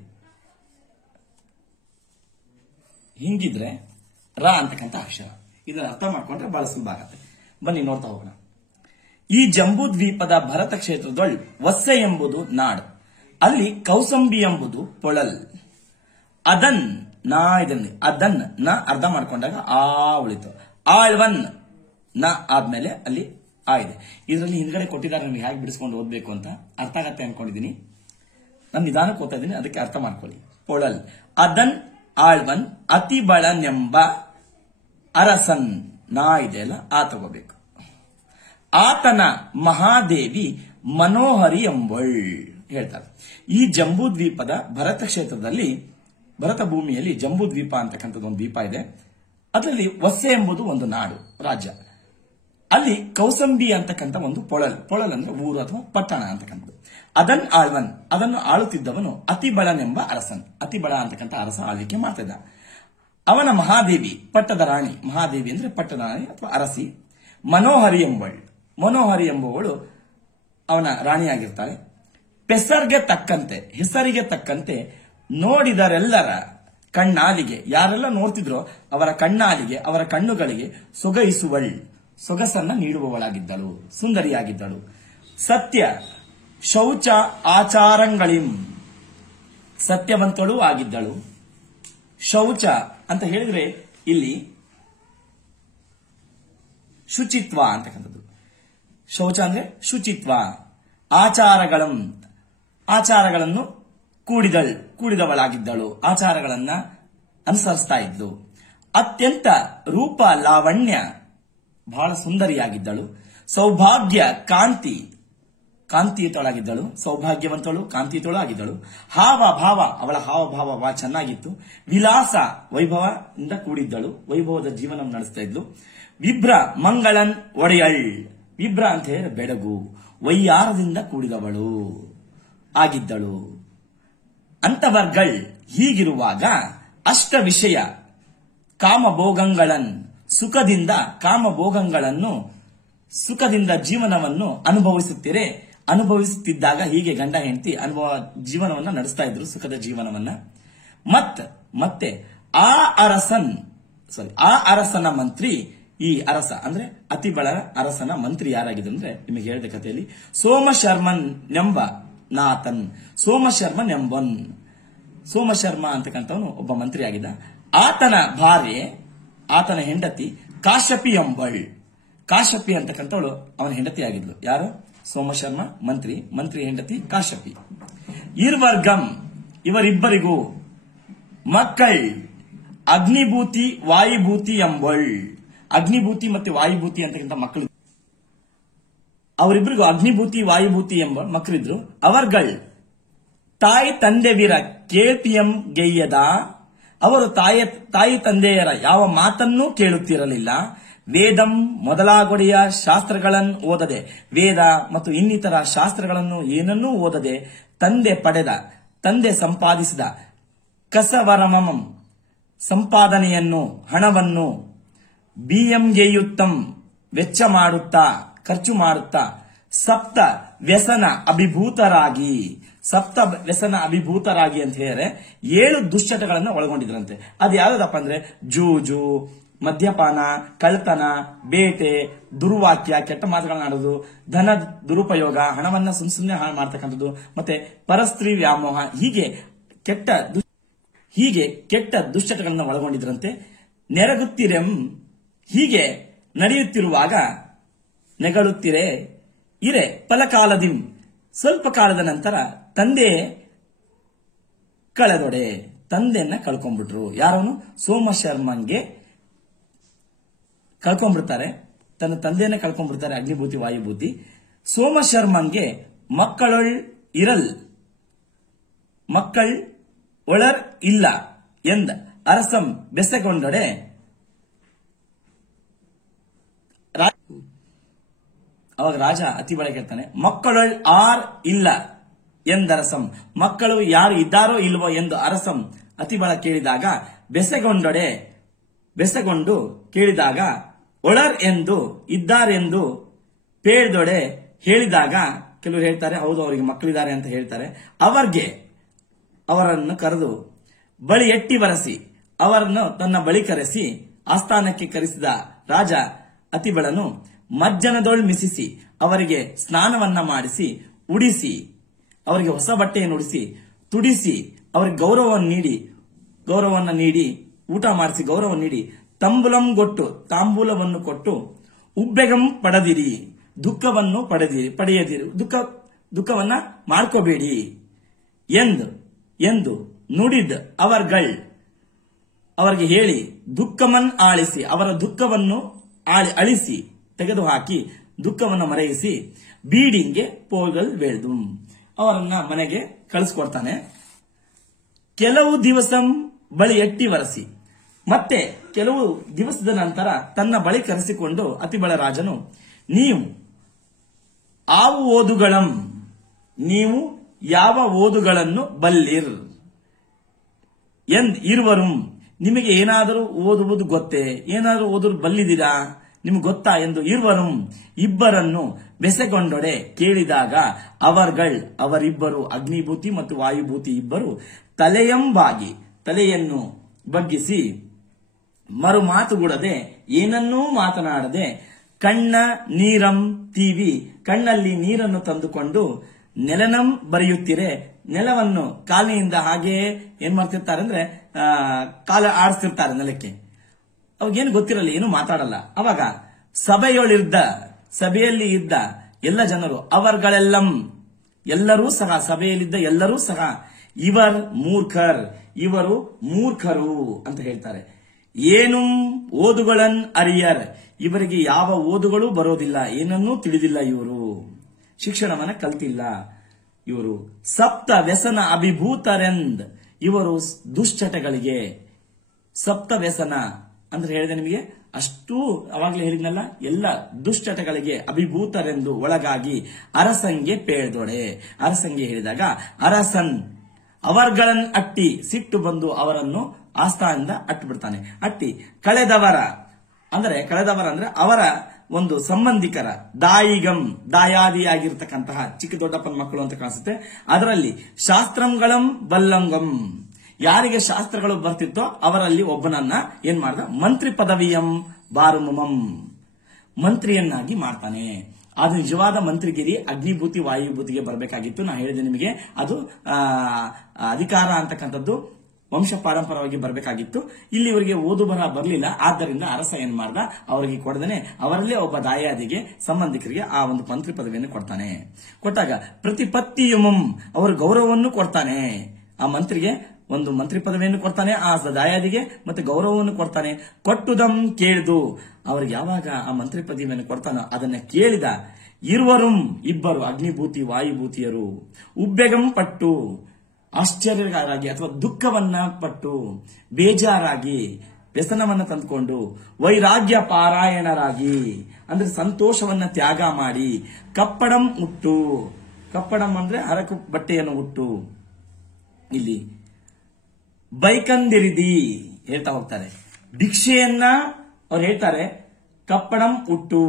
ಹಿಂಗಿದ್ರೆ ರ ಅಂತಕ್ಕಂಥ ಅಕ್ಷರ. ಇದನ್ನ ಅರ್ಥ ಮಾಡ್ಕೊಂಡ್ರೆ ಬಹಳ ಸುಲಭ ಆಗತ್ತೆ. ಬನ್ನಿ ನೋಡ್ತಾ ಹೋಗೋಣ. ಈ ಜಂಬೂ ದ್ವೀಪದ ಭರತ ಕ್ಷೇತ್ರದೊಳ್ ಒಸ್ಸೆ ಎಂಬುದು ನಾಡ್, ಅಲ್ಲಿ ಕೌಸಂಬಿ ಎಂಬುದು ಪೊಳಲ್. ಅದನ್ ನಾ ಇದನ್ನ ಅದನ್ ನ ಅರ್ಧ ಮಾಡ್ಕೊಂಡಾಗ ಆ ಉಳಿತು. ಆಳ್ವನ್ ನ ಆದ್ಮೇಲೆ ಅಲ್ಲಿ ಆ ಇದೆ. ಇದರಲ್ಲಿ ಹಿಂದ್ಗಡೆ ಕೊಟ್ಟಿದ್ದಾರೆ, ನಿಮಗೆ ಹೇಗೆ ಬಿಡಿಸ್ಕೊಂಡು ಓದ್ಬೇಕು ಅಂತ ಅರ್ಥ ಆಗತ್ತೆ ಅನ್ಕೊಂಡಿದ್ದೀನಿ. ನಾನು ನಿಧಾನಕ್ಕೆ ಓದ್ತಾ ಇದ್ದೀನಿ, ಅದಕ್ಕೆ ಅರ್ಥ ಮಾಡ್ಕೊಳ್ಳಿ. ಪೊಳಲ್ ಅದನ್ ಆಳ್ವನ್ ಅತಿ ಬಳನೆಂಬ ಅರಸನ್, ನಾ ಇದೆಯಲ್ಲ ಆ ತಗೋಬೇಕು. ಆತನ ಮಹಾದೇವಿ ಮನೋಹರಿ ಎಂಬಳ್ ಹೇಳ್ತಾರೆ. ಈ ಜಂಬೂ ದ್ವೀಪದ ಭರತ ಕ್ಷೇತ್ರದಲ್ಲಿ, ಭರತ ಭೂಮಿಯಲ್ಲಿ ಜಂಬೂ ದ್ವೀಪ ಅಂತಕ್ಕಂಥದ್ದು ಒಂದು ದ್ವೀಪ ಇದೆ. ಅದರಲ್ಲಿ ಒಸ್ಸೆ ಎಂಬುದು ಒಂದು ನಾಡು, ರಾಜ್ಯ. ಅಲ್ಲಿ ಕೌಸಂಬಿ ಅಂತಕ್ಕಂಥ ಒಂದು ಪೊಳಲ್, ಪೊಳಲ್ ಅಂದ್ರೆ ಊರು ಅಥವಾ ಪಟ್ಟಣ ಅಂತಕ್ಕಂಥದ್ದು. ಅದನ್ ಆಳ್ವನ್, ಅದನ್ನು ಆಳುತ್ತಿದ್ದವನು ಅತಿಬಳನೆಂಬ ಅರಸನ್, ಅತಿಬಳ ಅಂತಕ್ಕಂಥ ಅರಸ ಆಳ್ವಿಕೆ ಮಾಡ್ತಿದ್ದ. ಅವನ ಮಹಾದೇವಿ ಪಟ್ಟದ ರಾಣಿ, ಮಹಾದೇವಿ ಅಂದ್ರೆ ಪಟ್ಟದ ರಾಣಿ ಅಥವಾ ಅರಸಿ. ಮನೋಹರಿ ಎಂಬಳ್, ಮನೋಹರಿ ಎಂಬುವಳು ಅವನ ರಾಣಿಯಾಗಿರ್ತಾಳೆ. ಪೆಸರ್ಗೆ ತಕ್ಕಂತೆ, ಹೆಸರಿಗೆ ತಕ್ಕಂತೆ ನೋಡಿದರೆಲ್ಲರ ಕಣ್ಣಾಲಿಗೆ, ಯಾರೆಲ್ಲ ನೋಡ್ತಿದ್ರೋ ಅವರ ಕಣ್ಣಾಲಿಗೆ, ಅವರ ಕಣ್ಣುಗಳಿಗೆ ಸೊಗೈಸುವಳ್, ಸೊಗಸನ್ನ ನೀಡುವವಳಾಗಿದ್ದಳು, ಸುಂದರಿಯಾಗಿದ್ದಳು. ಸತ್ಯ ಶೌಚ ಆಚಾರಂಗಳಿಂ, ಸತ್ಯವಂತಳೂ ಆಗಿದ್ದಳು. ಶೌಚ ಅಂತ ಹೇಳಿದ್ರೆ ಇಲ್ಲಿ ಶುಚಿತ್ವ ಅಂತಕ್ಕಂಥದ್ದು. ಶೌಚ ಅಂದ್ರೆ ಶುಚಿತ್ವ. ಆಚಾರಗಳನ್ನು ಕೂಡಿದವಳಾಗಿದ್ದಳು, ಆಚಾರಗಳನ್ನ ಅನುಸರಿಸ್ತಾ ಇದ್ಲು. ಅತ್ಯಂತ ರೂಪ ಲಾವಣ್ಯ, ಬಹಳ ಸುಂದರಿಯಾಗಿದ್ದಳು. ಸೌಭಾಗ್ಯ ಕಾಂತಿಯುತಳಾಗಿದ್ದಳು, ಸೌಭಾಗ್ಯವಂತಳು ಕಾಂತಿಯುತಳು ಆಗಿದ್ದಳು. ಹಾವಭಾವ, ಅವಳ ಹಾವಭಾವ ಬಹಳ ಚೆನ್ನಾಗಿತ್ತು. ವಿಲಾಸ, ವೈಭವದಿಂದ ಕೂಡಿದ್ದಳು, ವೈಭವದ ಜೀವನ ನಡೆಸ್ತಾ ಇದ್ಲು. ವಿಭ್ರ ಮಂಗಳನ್ ಒಡೆಯಳ್, ವಿಭ್ರ ಅಂತ ಹೇಳಿದ್ರೆ ಬೆಡಗು, ವೈಯಾರದಿಂದ ಕೂಡಿದವಳು ಆಗಿದ್ದಳು. ಅಂತವರ್ಗಳ್ ಹೀಗಿರುವಾಗ ಅಷ್ಟ ವಿಷಯ ಕಾಮಭೋಗಗಳನ್ ಸುಖದಿಂದ ಜೀವನವನ್ನು ಅನುಭವಿಸುತ್ತಿದ್ದಾಗ ಹೀಗೆ ಗಂಡ ಹೆಂಡತಿ ಜೀವನವನ್ನ ನಡೆಸ್ತಾ ಇದ್ರು, ಸುಖದ ಜೀವನವನ್ನ. ಮತ್ತೆ ಆ ಅರಸನ ಮಂತ್ರಿ, ಈ ಅರಸ ಅಂದ್ರೆ ಅತಿಬಳ ಅರಸನ ಮಂತ್ರಿ ಯಾರಾಗಿದೆ ಅಂದ್ರೆ ನಿಮಗೆ ಹೇಳಿದ ಕಥೆಯಲ್ಲಿ ಸೋಮಶರ್ಮನ್ ಎಂಬ ನಾಥನ್, ಸೋಮಶರ್ಮ ಅಂತಕ್ಕಂಥವನು ಒಬ್ಬ ಮಂತ್ರಿ ಆಗಿದ್ದ. ಆತನ ಭಾರ್ಯೆ, ಆತನ ಹೆಂಡತಿ ಕಾಶ್ಯಪಿ ಎಂಬಳ್, ಕಾಶ್ಯಪಿ ಅಂತಕ್ಕಂಥವಳು ಅವನ ಹೆಂಡತಿ ಆಗಿದ್ಲು. ಯಾರು? ಸೋಮಶರ್ಮ ಮಂತ್ರಿ ಹೆಂಡತಿ ಕಾಶ್ಯಪಿ. ಇರ್ವರ್ಗಂ, ಇವರಿಬ್ಬರಿಗೂ ಮಕ್ಕಳ್ ಅಗ್ನಿಭೂತಿ ವಾಯುಭೂತಿ ಎಂಬಳ್, ಅಗ್ನಿಭೂತಿ ಮತ್ತೆ ವಾಯುಭೂತಿ ಅಂತಕ್ಕಂಥ ಮಕ್ಕಳು, ಅವರಿಬ್ಬರಿಗೂ ಅಗ್ನಿಭೂತಿ ವಾಯುಭೂತಿ ಎಂಬ ಮಕ್ಕಳಿದ್ರು. ಅವರ್ಗಳ್ ತಾಯಿ ತಂದೆವಿರ ಕೇಳ್ಪಿಯಂ ಗೆಯ್ಯದ, ಅವರು ತಾಯಿ ತಂದೆಯರ ಯಾವ ಮಾತನ್ನೂ ಕೇಳುತ್ತಿರಲಿಲ್ಲ. ವೇದಂ ಮೊದಲಾಗೊಡೆಯ ಶಾಸ್ತ್ರಗಳನ್ನು ಓದದೆ, ವೇದ ಮತ್ತು ಇನ್ನಿತರ ಶಾಸ್ತ್ರಗಳನ್ನು ಏನನ್ನೂ ಓದದೆ ತಂದೆ ಸಂಪಾದಿಸಿದ ಕಸವರಮಂ ಸಂಪಾದನೆಯನ್ನು, ಹಣವನ್ನು ಬಿಎಂಗೆಯುತ್ತಂ ವೆಚ್ಚ ಮಾಡುತ್ತಾ, ಖರ್ಚು ಮಾಡುತ್ತಾ ಸಪ್ತ ವ್ಯಸನ ಅಭಿಭೂತರಾಗಿ ಅಂತ ಹೇಳಿದ್ರೆ 7 ದುಶ್ಚಟಗಳನ್ನು ಒಳಗೊಂಡಿದ್ರಂತೆ. ಅದು ಯಾವ್ದಪ್ಪ ಅಂದ್ರೆ ಜೂಜು, ಮದ್ಯಪಾನ, ಕಳ್ತನ, ಬೇಟೆ, ದುರ್ವಾಕ್ಯ, ಕೆಟ್ಟ ಮಾತುಗಳನ್ನ ಆಡೋದು, ಧನ ದುರುಪಯೋಗ, ಹಣವನ್ನ ಸುಮ್ಮನೆ ಹಾಳು ಮಾಡ್ತಕ್ಕಂಥದ್ದು, ಮತ್ತೆ ಪರಸ್ತ್ರೀ ವ್ಯಾಮೋಹ, ಹೀಗೆ ಕೆಟ್ಟ ದುಶ್ಚಟಗಳನ್ನ ಒಳಗೊಂಡಿದ್ರಂತೆ. ನೆರಗುತ್ತಿರೆಂ, ಹೀಗೆ ನಡೆಯುತ್ತಿರುವಾಗ ನೆಗಳುತ್ತಿರೆ ಇರೆ, ಫಲಕಾಲದಿಂ, ಸ್ವಲ್ಪ ಕಾಲದ ನಂತರ ತಂದೆ ಕಳೆದೊಡೆ, ತಂದೆಯನ್ನ ಕಳ್ಕೊಂಡ್ಬಿಟ್ರು. ಯಾರವನು? ಸೋಮಶರ್ಮನ್ಗೆ ಕಳ್ಕೊಂಡ್ಬಿಡ್ತಾರೆ, ತನ್ನ ತಂದೆಯನ್ನ ಕಳ್ಕೊಂಡ್ಬಿಡ್ತಾರೆ ಅಗ್ನಿಭೂತಿ ವಾಯುಭೂತಿ. ಸೋಮಶರ್ಮನ್ಗೆ ಮಕ್ಕಳೊಳ್ ಇರಲ್, ಮಕ್ಕಳ್ ಒಳರ್ ಇಲ್ಲ ಎಂದ ಅರಸಂ ಬೆಸೆಗೊಂಡೊಡೆ. ಅವಾಗ ರಾಜ ಅತಿ ಬಳಿಗೆ ಹೇಳ್ತಾನೆ, ಮಕ್ಕಳೊಳ್ ಆರ್ ಇಲ್ಲ ಎಂದರಸಂ, ಮಕ್ಕಳು ಯಾರು ಇದ್ದಾರೋ ಇಲ್ವೋ ಎಂದು ಅರಸಂ ಅತಿ ಬಳ ಕೇಳಿದಾಗ, ಬೆಸೆಗೊಂಡು ಕೇಳಿದಾಗ, ಒಳರ್ ಎಂದು ಇದ್ದಾರೆಂದು ಪೇಳ್ದೊಡೆ ಹೇಳಿದಾಗ, ಕೆಲವರು ಹೇಳ್ತಾರೆ ಹೌದು ಅವರಿಗೆ ಮಕ್ಕಳಿದ್ದಾರೆ ಅಂತ ಹೇಳ್ತಾರೆ. ಅವರನ್ನು ಕರೆದು ಬಳಿ ಎಟ್ಟಿ ಬರಸಿ, ಅವರನ್ನು ತನ್ನ ಬಳಿ ಕರೆಸಿ ಆಸ್ಥಾನಕ್ಕೆ ಕರೆಸಿದ ರಾಜ ಅತಿಬಳನು ಮಜ್ಜನದೊಳ್ ಮಿಸಿಸಿ ಅವರಿಗೆ ಸ್ನಾನವನ್ನ ಮಾಡಿಸಿ, ಉಡಿಸಿ ಅವರಿಗೆ ಹೊಸ ಬಟ್ಟೆಯನ್ನು ಉಡಿಸಿ, ತುಡಿಸಿ ಅವರಿಗೆ ಗೌರವವನ್ನು ನೀಡಿ ಊಟ ಮಾಡಿಸಿ ಗೌರವ ನೀಡಿ, ತಾಂಬೂಲವನ್ನು ಕೊಟ್ಟು, ಉಬ್ಬೆಗಂ ಪಡೆದಿರಿ, ದುಃಖವನ್ನು ಪಡೆಯದಿರಿ, ದುಃಖವನ್ನ ಮಾಡ್ಕೋಬೇಡಿ ಎಂದು ನುಡಿದ್ ಅವರಿಗೆ ಹೇಳಿ, ದುಃಖಮನ್ ಆಳಿಸಿ, ಅವರ ದುಃಖವನ್ನು ಅಳಿಸಿ ತೆಗೆದುಹಾಕಿ, ದುಃಖವನ್ನು ಮರೆಯಿಸಿ, ಬೀಡಿಂಗೆ ಪೋಗಲ್ ವೇಳ್ದು, ಅವರನ್ನ ಮನೆಗೆ ಕಳಿಸ್ಕೊಡ್ತಾನೆ. ಕೆಲವು ದಿವಸ ಬಳಿ ಎಟ್ಟಿ ವರಸಿ, ಮತ್ತೆ ಕೆಲವು ದಿವಸದ ನಂತರ ತನ್ನ ಬಳಿ ಕರೆಸಿಕೊಂಡು ಅತಿಬಳ ರಾಜನು, ನೀವು ಯಾವ ಓದುಗಳನ್ನು ಬಲ್ಲಿರ್ ಇರುವರು, ನಿಮಗೆ ಏನಾದರೂ ಓದುವುದು ಗೊತ್ತೇ, ಏನಾದರೂ ಓದಲು ಬಲ್ಲಿದ್ದೀರಾ, ನಿಮ್ಗೆ ಗೊತ್ತಾ ಎಂದು ಇಬ್ಬರನ್ನು ಬೆಸೆಗೊಂಡೊಡೆ ಕೇಳಿದಾಗ, ಅವರಿಬ್ಬರು ಅಗ್ನಿಭೂತಿ ಮತ್ತು ವಾಯುಭೂತಿ ಇಬ್ಬರು ತಲೆಯನ್ನು ಬಗ್ಗಿಸಿ ಮರು ಮಾತುಗೂಡದೆ, ಏನನ್ನೂ ಮಾತನಾಡದೆ, ಕಣ್ಣ ನೀರಂ ತೀವಿ, ಕಣ್ಣಲ್ಲಿ ನೀರನ್ನು ತಂದುಕೊಂಡು ನೆಲನಂ ಬರೆಯುತ್ತೀರೆ, ನೆಲವನ್ನು ಕಾಲಿನಿಂದ ಹಾಗೆಯೇ ಏನ್ ಮಾಡ್ತಿರ್ತಾರೆ ಅಂದ್ರೆ ಕಾಲ ಆಡಿಸ್ತಿರ್ತಾರೆ ನೆಲಕ್ಕೆ. ಅವಾಗೇನು ಗೊತ್ತಿರಲ್ಲ, ಏನು ಮಾತಾಡಲ್ಲ. ಅವಾಗ ಸಭೆಯಲ್ಲಿ ಇದ್ದ ಎಲ್ಲ ಜನರು, ಎಲ್ಲರೂ ಸಹ, ಸಭೆಯಲ್ಲಿದ್ದ ಎಲ್ಲರೂ ಸಹ, ಇವರು ಮೂರ್ಖರು ಅಂತ ಹೇಳ್ತಾರೆ. ಏನು ಓದುಗಳನ್ ಅರಿಯರ್, ಇವರಿಗೆ ಯಾವ ಓದುಗಳು ಬರೋದಿಲ್ಲ, ಏನನ್ನೂ ತಿಳಿದಿಲ್ಲ, ಇವರು ಶಿಕ್ಷಣವನ್ನ ಕಲ್ತಿಲ್ಲ. ಇವರು ಸಪ್ತ ವ್ಯಸನ ಅಭಿಭೂತರೆಂದ್, ಇವರು ದುಶ್ಚಟಗಳಿಗೆ, ಸಪ್ತ ವ್ಯಸನ ಅಂದ್ರೆ ಹೇಳಿದೆ ನಿಮಗೆ, ಅಷ್ಟು ಅವಾಗಲೇ ಹೇಳಿದ್ನಲ್ಲ, ಎಲ್ಲ ದುಶ್ಚಟಗಳಿಗೆ ಅಭಿಭೂತರೆಂದು ಒಳಗಾಗಿ ಅರಸಂಗೆ ಪೇಳ್ದೊಡೆ. ಅರಸಂಗೆ ಹೇಳಿದಾಗ ಅರಸನ್ ಅವರ್ಗಳನ್ ಅಟ್ಟಿ, ಸಿಟ್ಟು ಬಂದು ಅವರನ್ನು ಆಸ್ಥಾನದಿಂದ ಅಟ್ಟು ಬಿಡ್ತಾನೆ. ಅಟ್ಟಿ ಕಳೆದವರ ಅಂದ್ರೆ ಅವರ ಒಂದು ಸಂಬಂಧಿಕರ, ದಾಯಾದಿಯಾಗಿರ್ತಕ್ಕಂತಹ ಚಿಕ್ಕ ದೊಡ್ಡಪ್ಪನ ಮಕ್ಕಳು ಅಂತ ಕಾಣಿಸುತ್ತೆ. ಅದರಲ್ಲಿ ಶಾಸ್ತ್ರಂಗಳಂ ಬಲ್ಲಂಗಂ, ಯಾರಿಗೆ ಶಾಸ್ತ್ರಗಳು ಬರ್ತಿತ್ತೋ ಅವರಲ್ಲಿ ಒಬ್ಬನನ್ನ ಏನ್ ಮಾಡ್ದ, ಮಂತ್ರಿ ಪದವಿಯಂ ಬಾರುಮಂ, ಮಂತ್ರಿಯನ್ನಾಗಿ ಮಾಡ್ತಾನೆ. ಅದು ನಿಜವಾದ ಮಂತ್ರಿಗಿರಿ ಅಗ್ನಿಭೂತಿ ವಾಯುಭೂತಿಗೆ ಬರಬೇಕಾಗಿತ್ತು. ನಾ ಹೇಳಿದೆ ನಿಮಗೆ, ಅದು ಅಧಿಕಾರ ಅಂತಕ್ಕಂಥದ್ದು ವಂಶ ಪಾರಂಪರವಾಗಿ ಬರಬೇಕಾಗಿತ್ತು. ಇಲ್ಲಿ ಇವರಿಗೆ ಓದು ಬರಹ ಬರಲಿಲ್ಲ. ಆದ್ದರಿಂದ ಅರಸ ಏನ್ ಮಾಡ್ದ, ಅವರಿಗೆ ಕೊಡದೇನೆ ಅವರಲ್ಲೇ ಒಬ್ಬ ದಾಯಾದಿಗೆ, ಸಂಬಂಧಿಕರಿಗೆ ಆ ಒಂದು ಮಂತ್ರಿ ಪದವಿಯನ್ನು ಕೊಡ್ತಾನೆ. ಕೊಟ್ಟಾಗ ಪ್ರತಿಪತ್ತಿಯುಮಂ, ಅವರ ಗೌರವವನ್ನು ಕೊಡ್ತಾನೆ. ಆ ಮಂತ್ರಿಗೆ ಒಂದು ಮಂತ್ರಿ ಪದವಿಯನ್ನು ಕೊಡ್ತಾನೆ, ಆ ದಾಯಾದಿಗೆ ಮತ್ತೆ ಗೌರವವನ್ನು ಕೊಡ್ತಾನೆ. ಕೊಟ್ಟುದಂ ಕೇಳಿದು, ಅವ್ರಿಗೆ ಯಾವಾಗ ಆ ಮಂತ್ರಿ ಪದವಿಯನ್ನು ಕೊಡ್ತಾನೋ ಅದನ್ನ ಕೇಳಿದ ಇಬ್ಬರು ಅಗ್ನಿಭೂತಿ ವಾಯುಭೂತಿಯರು ಉಬ್ಬೆಗಂ ಪಟ್ಟು, ಆಶ್ಚರ್ಯರಾಗಿ ಅಥವಾ ದುಃಖವನ್ನ ಪಟ್ಟು, ಬೇಜಾರಾಗಿ, ವ್ಯಸನವನ್ನ ತಂದುಕೊಂಡು, ವೈರಾಗ್ಯ ಪಾರಾಯಣರಾಗಿ ಅಂದ್ರೆ ಸಂತೋಷವನ್ನ ತ್ಯಾಗ ಮಾಡಿ, ಕಪ್ಪಡಂ ಉಟ್ಟು, ಕಪ್ಪಡಂ ಅಂದ್ರೆ ಹರಕು ಬಟ್ಟೆಯನ್ನು ಉಟ್ಟು, ಇಲ್ಲಿ ಬೈಕಂದಿರಿದಿ ಹೇಳ್ತಾ ಹೋಗ್ತಾರೆ. ಭಿಕ್ಷೆಯನ್ನ ಅವ್ರು ಹೇಳ್ತಾರೆ ಕಪ್ಪಡಂ ಉಟ್ಟು,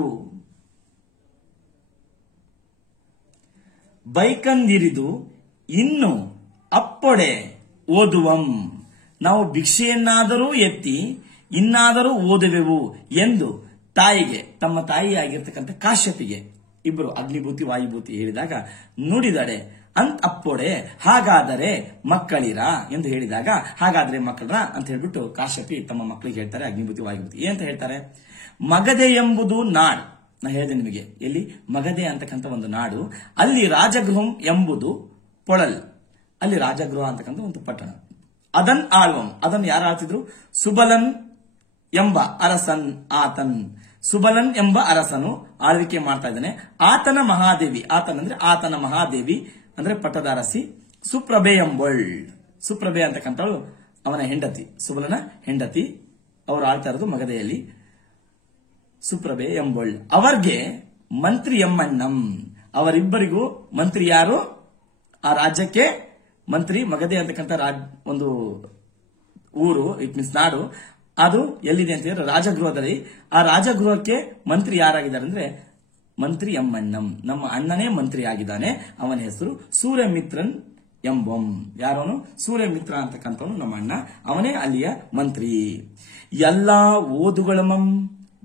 ಬೈಕಂದಿರಿದು ಇನ್ನು ಅಪ್ಪೊಡೆ ಓದುವಂ, ನಾವು ಭಿಕ್ಷೆಯನ್ನಾದರೂ ಎತ್ತಿ ಇನ್ನಾದರೂ ಓದುವೆವು ಎಂದು ತಾಯಿಗೆ, ತಮ್ಮ ತಾಯಿಯಾಗಿರ್ತಕ್ಕಂಥ ಕಾಶ್ಯಪಿಗೆ, ಇಬ್ಬರು ಅಗ್ನಿಭೂತಿ ವಾಯುಭೂತಿ ಹೇಳಿದಾಗ ನುಡಿದಡೆ ಅಂತ ಅಪ್ಪೊಡೆ, ಹಾಗಾದರೆ ಮಕ್ಕಳಿರ ಎಂದು ಹೇಳಿದಾಗ, ಹಾಗಾದ್ರೆ ಮಕ್ಕಳ ಅಂತ ಹೇಳ್ಬಿಟ್ಟು ಕಾಶ್ಯಪಿ ತಮ್ಮ ಮಕ್ಕಳಿಗೆ ಹೇಳ್ತಾರೆ ಅಗ್ನಿಭೂತಿ ವಾಯುಭೂತಿ. ಏನಂತ ಹೇಳ್ತಾರೆ, ಮಗದೆ ಎಂಬುದು ನಾಡು. ನಾ ಹೇಳಿದೆ ನಿಮಗೆ, ಎಲ್ಲಿ ಮಗದೆ ಅಂತಕ್ಕಂಥ ಒಂದು ನಾಡು, ಅಲ್ಲಿ ರಾಜಗೃಹಂ ಎಂಬುದು ಪೊಳಲ್, ಅಲ್ಲಿ ರಾಜಗೃಹ ಅಂತಕ್ಕಂಥ ಒಂದು ಪಟ್ಟಣ. ಅದನ್ ಆಳ್ವಂ, ಅದನ್ನು ಯಾರು ಆಳ್ತಿದ್ರು? ಸುಬಲನ್ ಎಂಬ ಅರಸನ್ ಆತನ್. ಸುಬಲನ್ ಎಂಬ ಅರಸನು ಆಳ್ವಿಕೆ ಮಾಡ್ತಾ ಇದ್ದಾನೆ. ಆತನ ಮಹಾದೇವಿ, ಆತನ ಅಂದ್ರೆ ಆತನ ಮಹಾದೇವಿ ಅಂದ್ರೆ ಪಟ್ಟದ ಅರಸಿ ಸುಪ್ರಭೆ ಎಂಬಳ್. ಸುಪ್ರಭೆ ಅಂತಕ್ಕಂಥವಳು ಅವನ ಹೆಂಡತಿ, ಸುಬಲನ ಹೆಂಡತಿ. ಅವರು ಆಳ್ತಾ ಇರೋದು ಮಗಧೆಯಲ್ಲಿ. ಸುಪ್ರಭೆ ಎಂಬಳ್. ಅವರಿಗೆ ಮಂತ್ರಿ ಎಮ್ಮಣ್ಣಂ, ಅವರಿಬ್ಬರಿಗೂ ಮಂತ್ರಿ ಯಾರು? ಆ ರಾಜ್ಯಕ್ಕೆ ಮಂತ್ರಿ. ಮಗಧೆ ಅಂತಕ್ಕಂಥ ಒಂದು ಊರು, ಇಟ್ ಮೀನ್ಸ್ ನಾಡು, ಅದು ಎಲ್ಲಿದೆ ಅಂತ ಹೇಳಿದ್ರೆ ರಾಜಗೃಹದಲ್ಲಿ. ಆ ರಾಜಗೃಹಕ್ಕೆ ಮಂತ್ರಿ ಯಾರಾಗಿದ್ದಾರೆ ಅಂದ್ರೆ ಮಂತ್ರಿ ಎಮ್ಮಣ್ಣಂ, ನಮ್ಮ ಅಣ್ಣನೇ ಮಂತ್ರಿ ಆಗಿದ್ದಾನೆ. ಅವನ ಹೆಸರು ಸೂರ್ಯಮಿತ್ರನ್ ಎಂಬಂ. ಯಾರವನು? ಸೂರ್ಯಮಿತ್ರ ಅಂತಕ್ಕಂಥವನು ನಮ್ಮ ಅಣ್ಣ, ಅವನೇ ಅಲ್ಲಿಯ ಮಂತ್ರಿ. ಎಲ್ಲಾ ಓದುಗಳಮಂ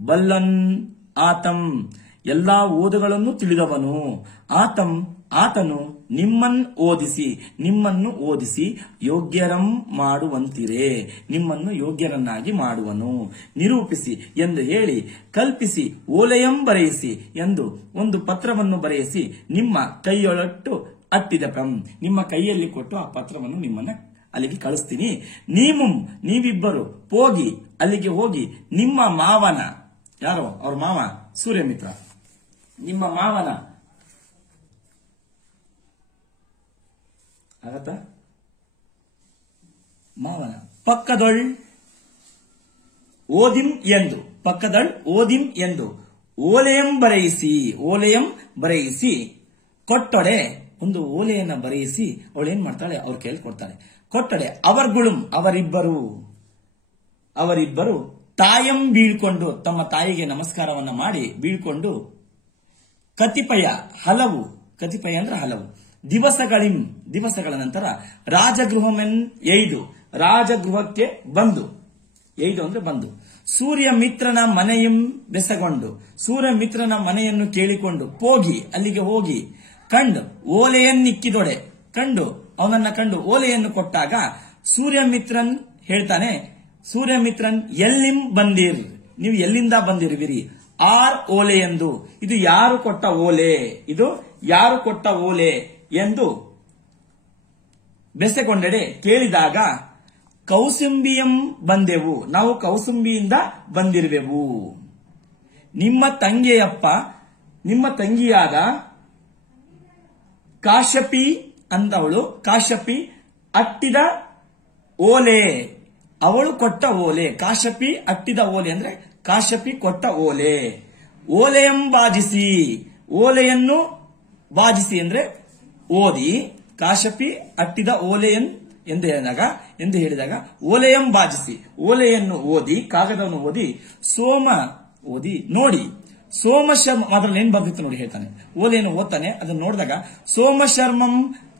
ಬಲ್ಲನ್ ಆತಂ, ಎಲ್ಲಾ ಓದುಗಳನ್ನು ತಿಳಿದವನು. ಆತನು ನಿಮ್ಮನ್ನು ಓದಿಸಿ ಯೋಗ್ಯರಂ ಮಾಡುವಂತಿರೇ, ನಿಮ್ಮನ್ನು ಯೋಗ್ಯರನ್ನಾಗಿ ಮಾಡುವನು. ನಿರೂಪಿಸಿ ಎಂದು ಹೇಳಿ, ಕಲ್ಪಿಸಿ ಓಲೆಯಂ ಬರೆಯಿಸಿ ಎಂದು ಒಂದು ಪತ್ರವನ್ನು ಬರೆಯಿಸಿ ನಿಮ್ಮ ಕೈಯೊಳಟ್ಟು ಅಟ್ಟಿದಪಂ, ನಿಮ್ಮ ಕೈಯಲ್ಲಿ ಕೊಟ್ಟು ಆ ಪತ್ರವನ್ನು ನಿಮ್ಮನ್ನ ಅಲ್ಲಿಗೆ ಕಳಿಸ್ತೀನಿ. ನೀವಿಬ್ಬರು ಹೋಗಿ ಅಲ್ಲಿಗೆ ಹೋಗಿ ನಿಮ್ಮ ಮಾವನ, ಯಾರೋ ಅವ್ರ ಮಾವ ಸೂರ್ಯಮಿತ್ರ, ನಿಮ್ಮ ಮಾವನ ಆಗತ್ತಾ ಮಾವನ ಪಕ್ಕದೊಳ್ ಓದಿಂ ಎಂದು ಓಲೆಯಂ ಬರೆಯಿಸಿ ಕೊಟ್ಟೊಡೆ. ಒಂದು ಓಲೆಯನ್ನ ಬರೆಯಿಸಿ ಅವಳೇನ್ ಮಾಡ್ತಾಳೆ, ಅವ್ರ ಕೈಯಲ್ಲಿ ಕೊಡ್ತಾಳೆ. ಕೊಟ್ಟಡೆ ಅವರಿಬ್ಬರು ತಾಯಂ ಬೀಳ್ಕೊಂಡು, ತಮ್ಮ ತಾಯಿಗೆ ನಮಸ್ಕಾರವನ್ನ ಮಾಡಿ ಬೀಳ್ಕೊಂಡು, ಕತಿಪಯ ಅಂದ್ರೆ ಹಲವು ದಿವಸಗಳ ನಂತರ ರಾಜಗೃಹಮೆನ್ ರಾಜಗೃಹಕ್ಕೆ ಬಂದು ಅಂದ್ರೆ ಬಂದು, ಸೂರ್ಯಮಿತ್ರನ ಮನೆಯಂ ಬೆಸಗೊಂಡು, ಸೂರ್ಯಮಿತ್ರನ ಮನೆಯನ್ನು ಕೇಳಿಕೊಂಡು ಅಲ್ಲಿಗೆ ಹೋಗಿ ಕಂಡು ಓಲೆಯನ್ನಿಕ್ಕಿದೊಡೆ, ಅವನನ್ನ ಕಂಡು ಓಲೆಯನ್ನು ಕೊಟ್ಟಾಗ ಸೂರ್ಯಮಿತ್ರನ್ ಹೇಳ್ತಾನೆ, ಸೂರ್ಯಮಿತ್ರನ್ ಎಲ್ಲಿಂ ಬಂದಿರ್, ನೀವು ಎಲ್ಲಿಂದ ಬಂದಿರುವಿರಿ? ಆರ್ ಓಲೆ ಎಂದು, ಇದು ಯಾರು ಕೊಟ್ಟ ಓಲೆ ಎಂದು ಬೆಸೆಗೊಂಡೆಡೆ ಕೇಳಿದಾಗ, ಕೌಸುಂಬಿಯಂ ಬಂದೆವು, ನಾವು ಕೌಸುಂಬಿಯಿಂದ ಬಂದಿರುವೆವು. ನಿಮ್ಮ ತಂಗಿಯಾದ ಕಾಶ್ಯಪಿ ಅಂದವಳು, ಕಾಶ್ಯಪಿ ಅಟ್ಟಿದ ಓಲೆ, ಅವಳು ಕೊಟ್ಟ ಓಲೆ. ಕಾಶ್ಯಪಿ ಅಟ್ಟಿದ ಓಲೆ ಅಂದ್ರೆ ಕಾಶ್ಯಪಿ ಕೊಟ್ಟ ಓಲೆಯಂ ಓಲೆಯನ್ನು ಬಾಜಿಸಿ ಅಂದ್ರೆ ಓದಿ. ಕಾಶ್ಯಪಿ ಅಟ್ಟಿದ ಓಲೆಯನ್ ಎಂದು ಹೇಳಿದಾಗ ಓಲೆಯಂ ಬಾಜಿಸಿ, ಓಲೆಯನ್ನು ಓದಿ, ಕಾಗದವನ್ನು ಓದಿ ನೋಡಿ. ಸೋಮಶರ್ಮ ಅದರಲ್ಲಿ ಏನ್ ಬರ್ದಿತ್ತು ನೋಡಿ ಹೇಳ್ತಾನೆ. ಓಲೆಯನ್ನು ಓದ್ತಾನೆ, ಅದನ್ನು ನೋಡಿದಾಗ ಸೋಮಶರ್ಮಂ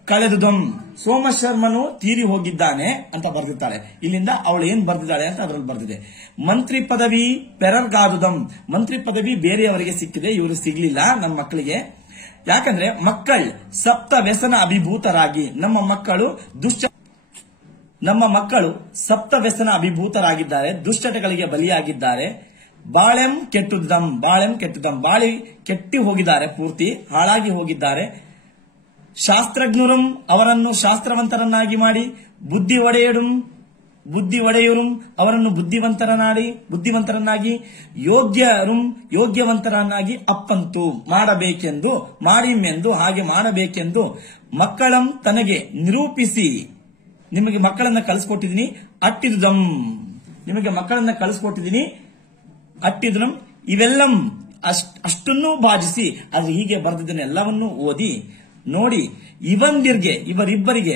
ಕಳೆದುದಂ, ಸೋಮಶರ್ಮನು ತೀರಿ ಹೋಗಿದ್ದಾನೆ ಅಂತ ಬರ್ದಿರ್ತಾಳೆ. ಇಲ್ಲಿಂದ ಅವಳು ಏನ್ ಬರ್ದಿದ್ದಾಳೆ ಅಂತ ಅದರಲ್ಲಿ ಬರ್ದಿದೆ. ಮಂತ್ರಿ ಪದವಿ ಪೆರರ್ಗಾದುದಂ, ಮಂತ್ರಿ ಪದವಿ ಬೇರೆಯವರಿಗೆ ಸಿಕ್ಕಿದೆ, ಇವರು ಸಿಗ್ಲಿಲ್ಲ ನಮ್ಮ ಮಕ್ಕಳಿಗೆ. ಯಾಕಂದ್ರೆ ಸಪ್ತ ವ್ಯಸನ ಅಭಿಭೂತರಾಗಿ, ನಮ್ಮ ಮಕ್ಕಳು ಸಪ್ತ ವ್ಯಸನ ಅಭಿಭೂತರಾಗಿದ್ದಾರೆ, ದುಶ್ಚಟಗಳಿಗೆ ಬಲಿಯಾಗಿದ್ದಾರೆ. ಬಾಳೆಂ ಕೆಟ್ಟುದಂ, ಬಾಳಿ ಕೆಟ್ಟಿ ಹೋಗಿದ್ದಾರೆ, ಪೂರ್ತಿ ಹಾಳಾಗಿ ಹೋಗಿದ್ದಾರೆ. ಶಾಸ್ತ್ರಜ್ಞರು ಅವರನ್ನು ಶಾಸ್ತ್ರವಂತರನ್ನಾಗಿ ಮಾಡಿ, ಬುದ್ಧಿ ಒಡೆಯರು ಅವರನ್ನು ಬುದ್ಧಿವಂತರನ್ನಾಗಿ, ಯೋಗ್ಯವಂತರನ್ನಾಗಿ ಅಪ್ಪಂತು ಮಾಡಿಮೆಂದು ಹಾಗೆ ಮಾಡಬೇಕೆಂದು ಮಕ್ಕಳಂ ತನಗೆ ನಿರೂಪಿಸಿ, ನಿಮಗೆ ಮಕ್ಕಳನ್ನ ಕಳಿಸ್ಕೊಟ್ಟಿದ್ದೀನಿ. ಅಟ್ಟಿದಂ ಇವೆಲ್ಲಂ ಅಷ್ಟನ್ನೂ ಬಾಜಿಸಿ, ಅದು ಹೀಗೆ ಬರೆದಿದ್ದನ್ನು ಎಲ್ಲವನ್ನೂ ಓದಿ ನೋಡಿ. ಇವರಿಬ್ಬರಿಗೆ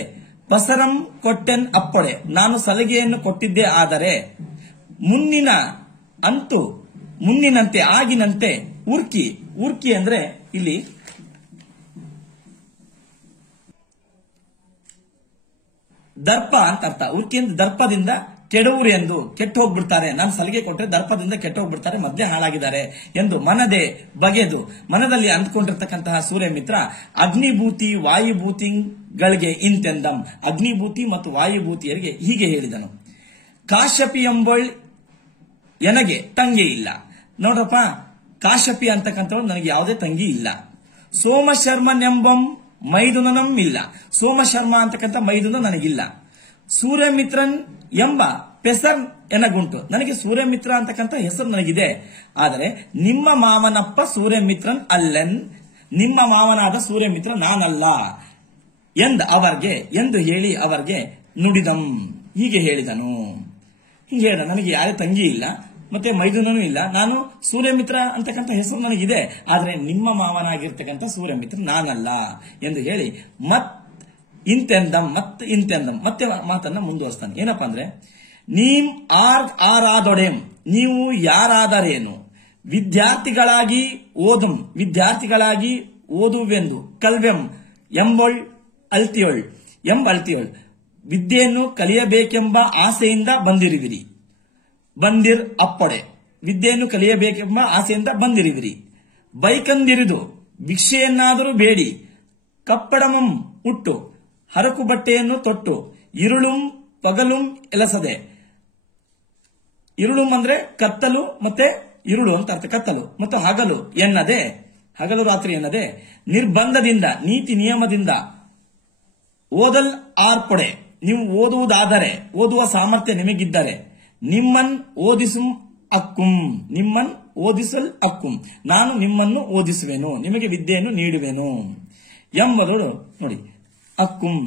ಪಸರಂ ಕೊಟ್ಟೆನ್ ಅಪ್ಪಡೆ, ನಾನು ಸಲಹೆಯನ್ನು ಕೊಟ್ಟಿದ್ದೇ ಆದರೆ ಮುಂದಿನಂತೆ ಆಗಿನಂತೆ ಉರ್ಕಿ ಅಂದ್ರೆ ಇಲ್ಲಿ ದರ್ಪ ಅಂತ ಅರ್ಥ. ಉರ್ಕಿ ಅಂದ್ರೆ ದರ್ಪದಿಂದ ಕೆಡವರು ಎಂದು, ಕೆಟ್ಟು ಹೋಗ್ಬಿಡ್ತಾರೆ. ನಾನು ಸಲಿಗೆ ಕೊಟ್ಟರೆ ದರ್ಪದಿಂದ ಕೆಟ್ಟು ಹೋಗ್ಬಿಡ್ತಾರೆ, ಮೊದಲೇ ಹಾಳಾಗಿದ್ದಾರೆ ಎಂದು ಮನದಲ್ಲಿ ಅಂದ್ಕೊಂಡಿರ್ತಕ್ಕಂತಹ ಸೂರ್ಯಮಿತ್ರ ಅಗ್ನಿಭೂತಿ ವಾಯುಭೂತಿಗಳಿಗೆ ಇಂತೆಂದಂ, ಅಗ್ನಿಭೂತಿ ಮತ್ತು ವಾಯುಭೂತಿಯರಿಗೆ ಹೀಗೆ ಹೇಳಿದನು. ಕಾಶ್ಯಪಿ ಎಂಬಳ್ ನನಗೆ ತಂಗಿ ಇಲ್ಲ. ನೋಡ್ರಪ್ಪ, ಕಾಶ್ಯಪಿ ಅಂತಕ್ಕಂಥವ್ರು ನನಗೆ ಯಾವುದೇ ತಂಗಿ ಇಲ್ಲ. ಸೋಮಶರ್ಮನೆಂಬಂ ಮೈದುನನಂ ಇಲ್ಲ. ಸೋಮಶರ್ಮ ಅಂತಕ್ಕಂಥ ಮೈದುನ ನನಗಿಲ್ಲ. ಸೂರ್ಯಮಿತ್ರನ್ ಎಂಬ ಪೆಸರ್ ಎನಗುಂಟು. ನನಗೆ ಸೂರ್ಯಮಿತ್ರ ಅಂತಕ್ಕಂಥ ಹೆಸರು ನನಗಿದೆ. ಆದರೆ ನಿಮ್ಮ ಮಾವನಪ್ಪ ಸೂರ್ಯಮಿತ್ರನ್ ಅಲ್ಲೆನ್, ನಿಮ್ಮ ಮಾವನಾದ ಸೂರ್ಯಮಿತ್ರ ನಾನಲ್ಲ ಎಂದು ಹೇಳಿ ಅವರಿಗೆ ನುಡಿದಂ. ಹೀಗೆ ಹೇಳಿದನು. ಹೀಗೆ ಹೇಳಿದ, ನನಗೆ ಯಾರೇ ತಂಗಿ ಇಲ್ಲ, ಮತ್ತೆ ಮೈದುನೂ ಇಲ್ಲ, ನಾನು ಸೂರ್ಯಮಿತ್ರ ಅಂತಕ್ಕಂಥ ಹೆಸರು ನನಗಿದೆ, ಆದರೆ ನಿಮ್ಮ ಮಾವನಾಗಿರ್ತಕ್ಕಂಥ ಸೂರ್ಯಮಿತ್ರ ನಾನಲ್ಲ ಎಂದು ಹೇಳಿ ಮತ್ತೆ ಮಾತನ್ನ ಮುಂದುವರಿಸ್ತಾನೆ. ಏನಪ್ಪಾ ಅಂದ್ರೆ, ನೀಮ್ ಆರಾದೊಡೆಂ, ನೀವು ಯಾರಾದರೇನು, ವಿದ್ಯಾರ್ಥಿಗಳಾಗಿ ಓದುವೆಂದು ಕಲ್ವೆಂ ಎಂಬೊಳ್ ಅಲ್ತಿಯೊಳ್ ವಿದ್ಯೆಯನ್ನು ಕಲಿಯಬೇಕೆಂಬ ಆಸೆಯಿಂದ ವಿದ್ಯೆಯನ್ನು ಕಲಿಯಬೇಕೆಂಬ ಆಸೆಯಿಂದ ಬಂದಿರುವಿರಿ. ಬೈಕಂದಿರಿದು ಭಿಕ್ಷೆಯನ್ನಾದರೂ ಬೇಡಿ, ಕಪ್ಪಡಮಂ ಉಟ್ಟು ಹರಕು ಬಟ್ಟೆಯನ್ನು ತೊಟ್ಟು, ಇರುಳುಂ ಪಗಲುಂ ಎಲಸದೆ. ಇರುಳುಂ ಅಂದ್ರೆ ಕತ್ತಲು, ಮತ್ತೆ ಇರುಳು ಅಂತ ಅರ್ಥ, ಕತ್ತಲು ಮತ್ತು ಹಗಲು ರಾತ್ರಿ ಎನ್ನದೆ ನಿರ್ಬಂಧದಿಂದ ನೀತಿ ನಿಯಮದಿಂದ ಓದಲ್ ಆರ್ಪೊಡೆ, ನೀವು ಓದುವ ಸಾಮರ್ಥ್ಯ ನಿಮಗಿದ್ದರೆ ನಿಮ್ಮನ್ ಓದಿಸಲ್ ಅಕ್ಕುಂ, ನಾನು ನಿಮ್ಮನ್ನು ಓದಿಸುವೆನು, ನಿಮಗೆ ವಿದ್ಯೆಯನ್ನು ನೀಡುವೆನು ಎಂಬುದು ನೋಡಿ. ಅಕ್ಕುಂ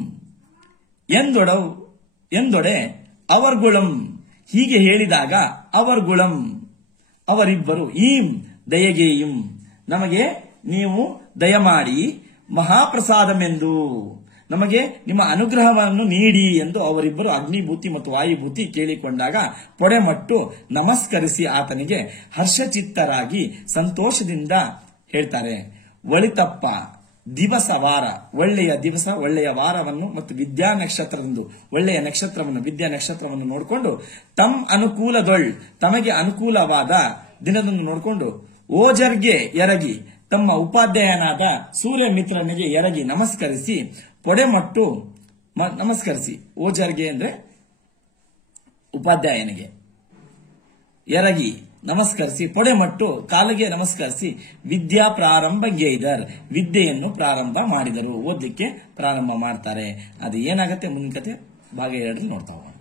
ಎಂದೊಡೆ ಅವರ್ಗುಳಂ, ಹೀಗೆ ಹೇಳಿದಾಗ ಅವರಿಬ್ಬರು ಈಂ ದಯಗೇಯುಂ, ನಮಗೆ ನೀವು ದಯಮಾಡಿ ಮಹಾಪ್ರಸಾದಮೆಂದು ನಮಗೆ ನಿಮ್ಮ ಅನುಗ್ರಹವನ್ನು ನೀಡಿ ಎಂದು ಅವರಿಬ್ಬರು ಅಗ್ನಿಭೂತಿ ಮತ್ತು ವಾಯುಭೂತಿ ಕೇಳಿಕೊಂಡಾಗ ಪೊಡೆಮಟ್ಟು ನಮಸ್ಕರಿಸಿ ಆತನಿಗೆ ಹರ್ಷಚಿತ್ತರಾಗಿ ಸಂತೋಷದಿಂದ ಹೇಳ್ತಾರೆ. ಒಳಿತಪ್ಪ ದಿವಸ ವಾರ, ಒಳ್ಳೆಯ ದಿವಸ ಒಳ್ಳೆಯ ವಾರವನ್ನು ಮತ್ತು ವಿದ್ಯಾ ನಕ್ಷತ್ರದಂದು ಒಳ್ಳೆಯ ನಕ್ಷತ್ರವನ್ನು ವಿದ್ಯಾ ನಕ್ಷತ್ರವನ್ನು ನೋಡಿಕೊಂಡು ತಮಗೆ ಅನುಕೂಲವಾದ ದಿನದಂದು ನೋಡಿಕೊಂಡು ಓಜರ್ಗೆ ಎರಗಿ ತಮ್ಮ ಉಪಾಧ್ಯಾಯನಾದ ಸೂರ್ಯಮಿತ್ರನಿಗೆ ಎರಗಿ ನಮಸ್ಕರಿಸಿ ಪೊಡೆಮಟ್ಟು ನಮಸ್ಕರಿಸಿ, ಓಜರ್ಗೆ ಅಂದ್ರೆ ಉಪಾಧ್ಯಾಯನಿಗೆ ಎರಗಿ ನಮಸ್ಕರಿಸಿ ಪೊಡೆಮಟ್ಟು ಕಾಲಿಗೆ ನಮಸ್ಕರಿಸಿ ವಿದ್ಯಾ ವಿದ್ಯೆಯನ್ನು ಪ್ರಾರಂಭ ಮಾಡಿದರು, ಓದಲಿಕ್ಕೆ ಪ್ರಾರಂಭ ಮಾಡ್ತಾರೆ. ಅದು ಏನಾಗತ್ತೆ ಮುಂದಿನ ಕತೆ ಭಾಗ 2 ನೋಡ್ತಾ ಹೋಗೋಣ.